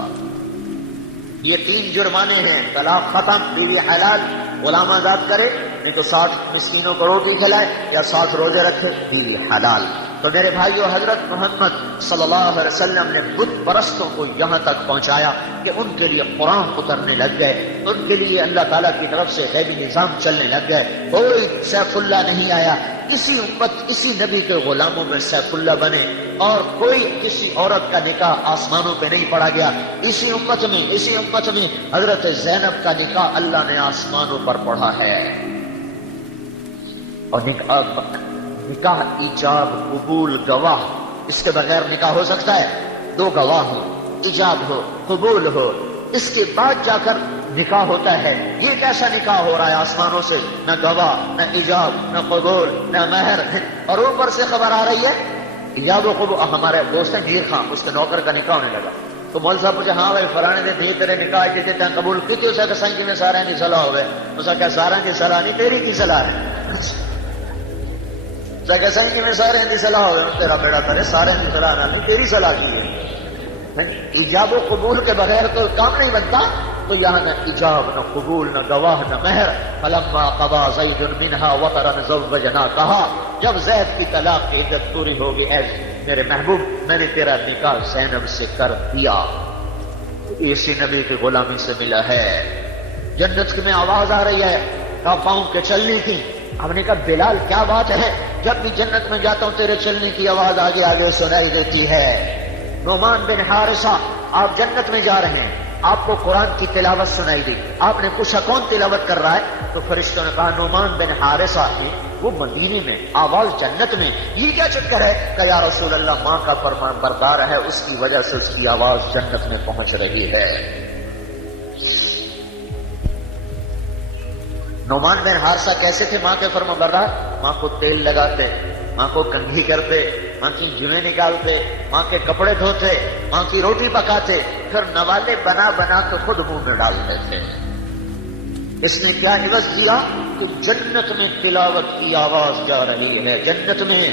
یہ 3 جرمانے ہیں: طلاق ختم، بیوی حلال، غلام آزاد کرے، نہیں تو 60 مسکینوں کو روٹی کھلائے یا 60 روزے رکھے، بیوی حلال. تو میرے بھائیو، حضرت محمد صلی اللہ علیہ وسلم نے بت پرستوں کو یہاں تک پہنچایا کہ ان کے لیے قرآن اترنے لگ گئے، ان کے لیے اللہ تعالیٰ کی طرف سے غیبی نظام چلنے لگ گئے. کوئی سیف اللہ نہیں آیا، اسی امت اسی نبی کے غلاموں میں سیف اللہ بنے، اور کوئی کسی عورت کا نکاح آسمانوں پہ نہیں پڑا گیا. اسی امت میں حضرت زینب کا نکاح اللہ نے آسمانوں پر پڑھا ہے. اور نکاح ایجاب قبول گواہ، اس کے بغیر نکاح ہو سکتا ہے؟ 2 گواہ ہو، ایجاب ہو قبول ہو، اس کے بعد جا کر نکاح ہوتا ہے. یہ کیسا نکاح ہو رہا ہے آسمانوں سے؟ نہ گواہ، نہ ایجاب، نہ قبول، نہ مہر، اور اوپر سے خبر آ رہی ہے ایجاب و قبول. ہمارے دوست ہیں میر خان، اس کے نوکر کا نکاح ہونے لگا تو مول صاحب پوچھا، ہاں بھائی فلانے دے دی تیرے نکاح دیتے تھے قبول کی تھی؟ اسے کہ سائیں میں سارے کی صلاح ہوئے. اسے کہ سارے کی صلاح نہیں، تیری کی صلاح ہے. سائیں میں سارے کی صلاح ہوئے، تیرا بیڑا کرے، سارے کی صلاح نہ، تیری صلاح کی ہے. ایجاب و قبول کے بغیر تو کام نہیں بنتا. تو یہاں نہ ایجاب، نہ قبول، نہ گواہ، نہ مہر. فلما قضى زید منها وطرا زوجناکہا، جب زید کی طلاق کی عدت پوری ہوگی، اے میرے محبوب میں نے تیرا نکاح زینب سے کر دیا. اسی نبی کی غلامی سے ملا ہے. جنت میں آواز آ رہی ہے، پاؤں کے چلنے کی. ہم نے کہا بلال کیا بات ہے، جب بھی جنت میں جاتا ہوں تیرے چلنے کی آواز آگے آگے سنائی دیتی ہے. نعمان بن حارثہ، آپ جنت میں جا رہے ہیں، آپ کو قرآن کی تلاوت سنائی دی. آپ نے پوچھا کون تلاوت کر رہا ہے؟ تو فرشتوں نے کہا نعمان بن حارثہ ہے، وہ مدینے میں، آواز جنت میں. یہ کیا چکر ہے؟ کہ یا رسول اللہ ماں کا فرمان بردار ہے، اس کی وجہ سے اس کی آواز جنت میں پہنچ رہی ہے. نعمان بن حارثہ کیسے تھے ماں کے فرمان بردار؟ ماں کو تیل لگاتے، ماں کو کنگھی کرتے، ماں کی جوئیں نکالتے، ماں کے کپڑے دھوتے، ماں کی روٹی پکاتے، پھر نوالے بنا بنا کے خود منہ میں ڈالتے تھے. اس نے کیا عوض کیا کہ جنت میں تلاوت کی آواز جا رہی ہے. جنت میں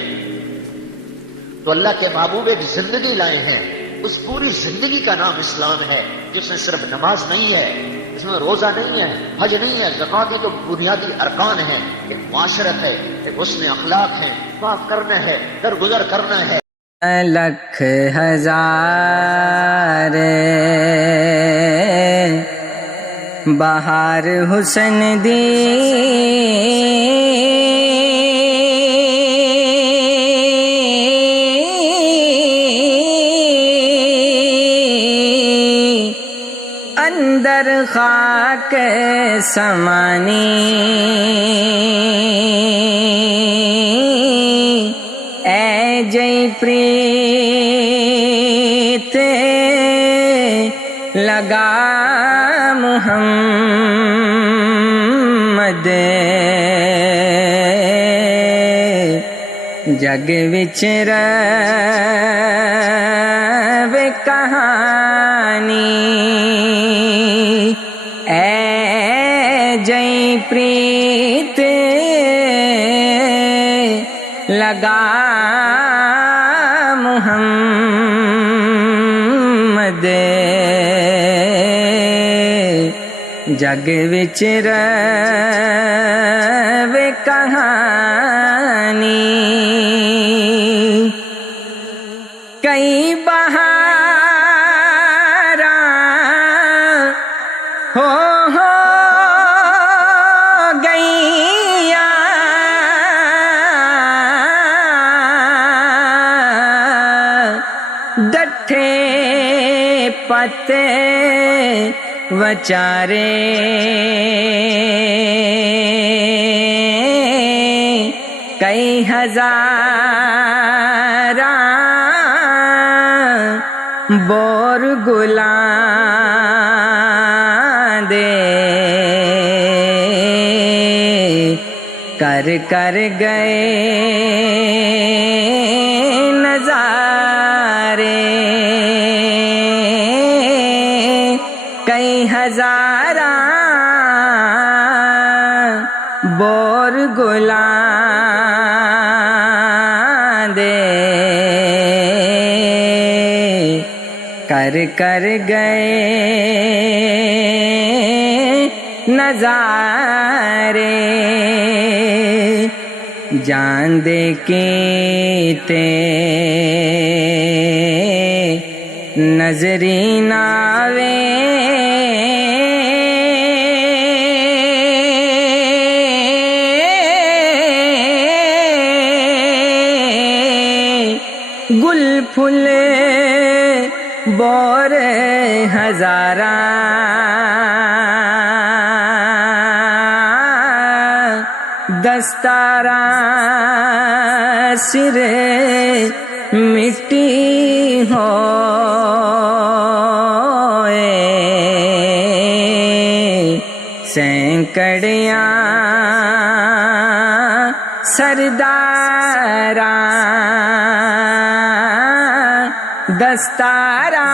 تو اللہ کے محبوب ایک زندگی لائے ہیں، اس پوری زندگی کا نام اسلام ہے، جس میں صرف نماز نہیں ہے، اس میں روزہ نہیں ہے، حج نہیں ہے، زکوٰۃ کی تو بنیادی ارکان ہیں. ایک معاشرت ہے، ایک حسن اخلاق ہے، معاف کرنا ہے، درگزر کرنا ہے. لکھ ہزار بہار حسن دی اندر خاک سمانی اے جئی پریت لگا محمد جگ وچ رہے کہانی اے جئی پریت لگا محمد جگ وچ رہے کہانی کئی بہاراں ہو گئیاں ڈٹھے پتے وچارے کئی ہزاراں بور گلاں دے کر کر گئے نظارے کئی ہزاراں بور گلاں دے کر کر گئے نظارے جان دے کیتے نظری ناوے گل پھلے بور ہزاراں دستاراں سر مٹی ہوئے سینکڑیاں سرداراں دستاراں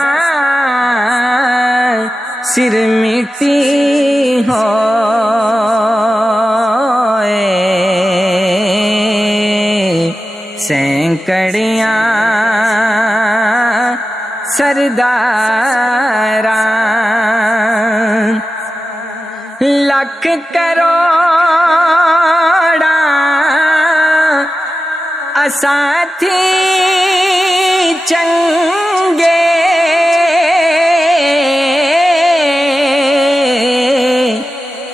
سر مٹی ہوئے سینکڑیاں سرداراں لکھ کروڑاں اساں تھی چنگے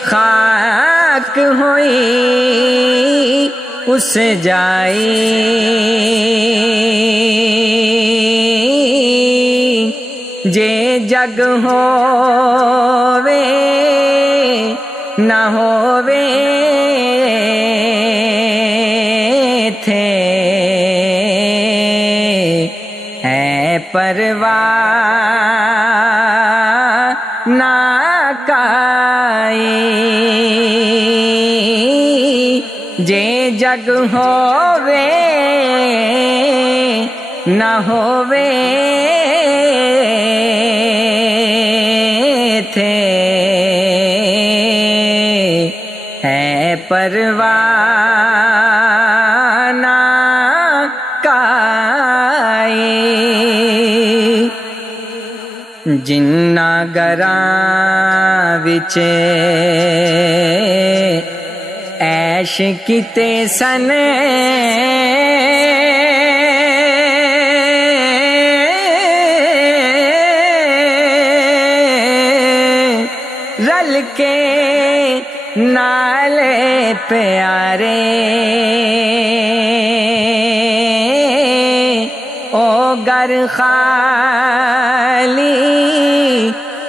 خاک ہوئی اس جائی جے جگ ہووے نہ ہووے تھے ہے پرواہ نہ کائی جے جگ ہووے نہ ہووے تھے ہے پرواہ نہ کائی جنہ گراں وچ عیش کیتے سن رل کے نالے پیارے او گر خالی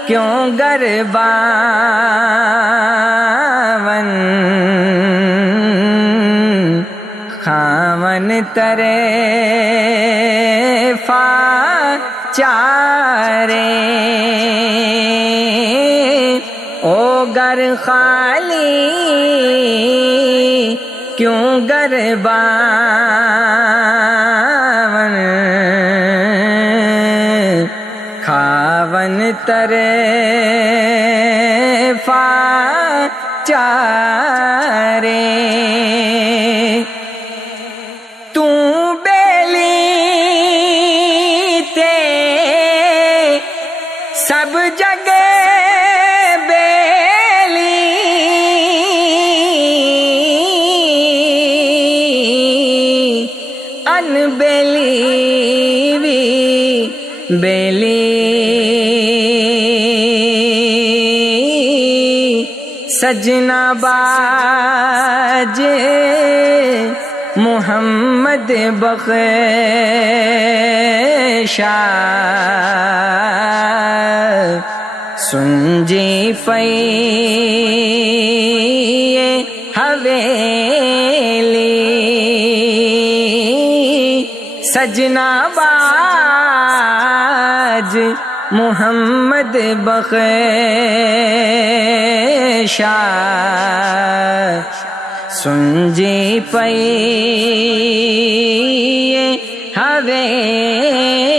کیوں گرباون خاون ترے فا چارے او گر خالی کیوں گرباون خاون ترے فا چارے سب جگہ بیلی ان بیلی بھی بیلی سجنا باج محمد بخشا سنجی پئی حویلی سجنا باج محمد بخشا سنجی پئی حویلی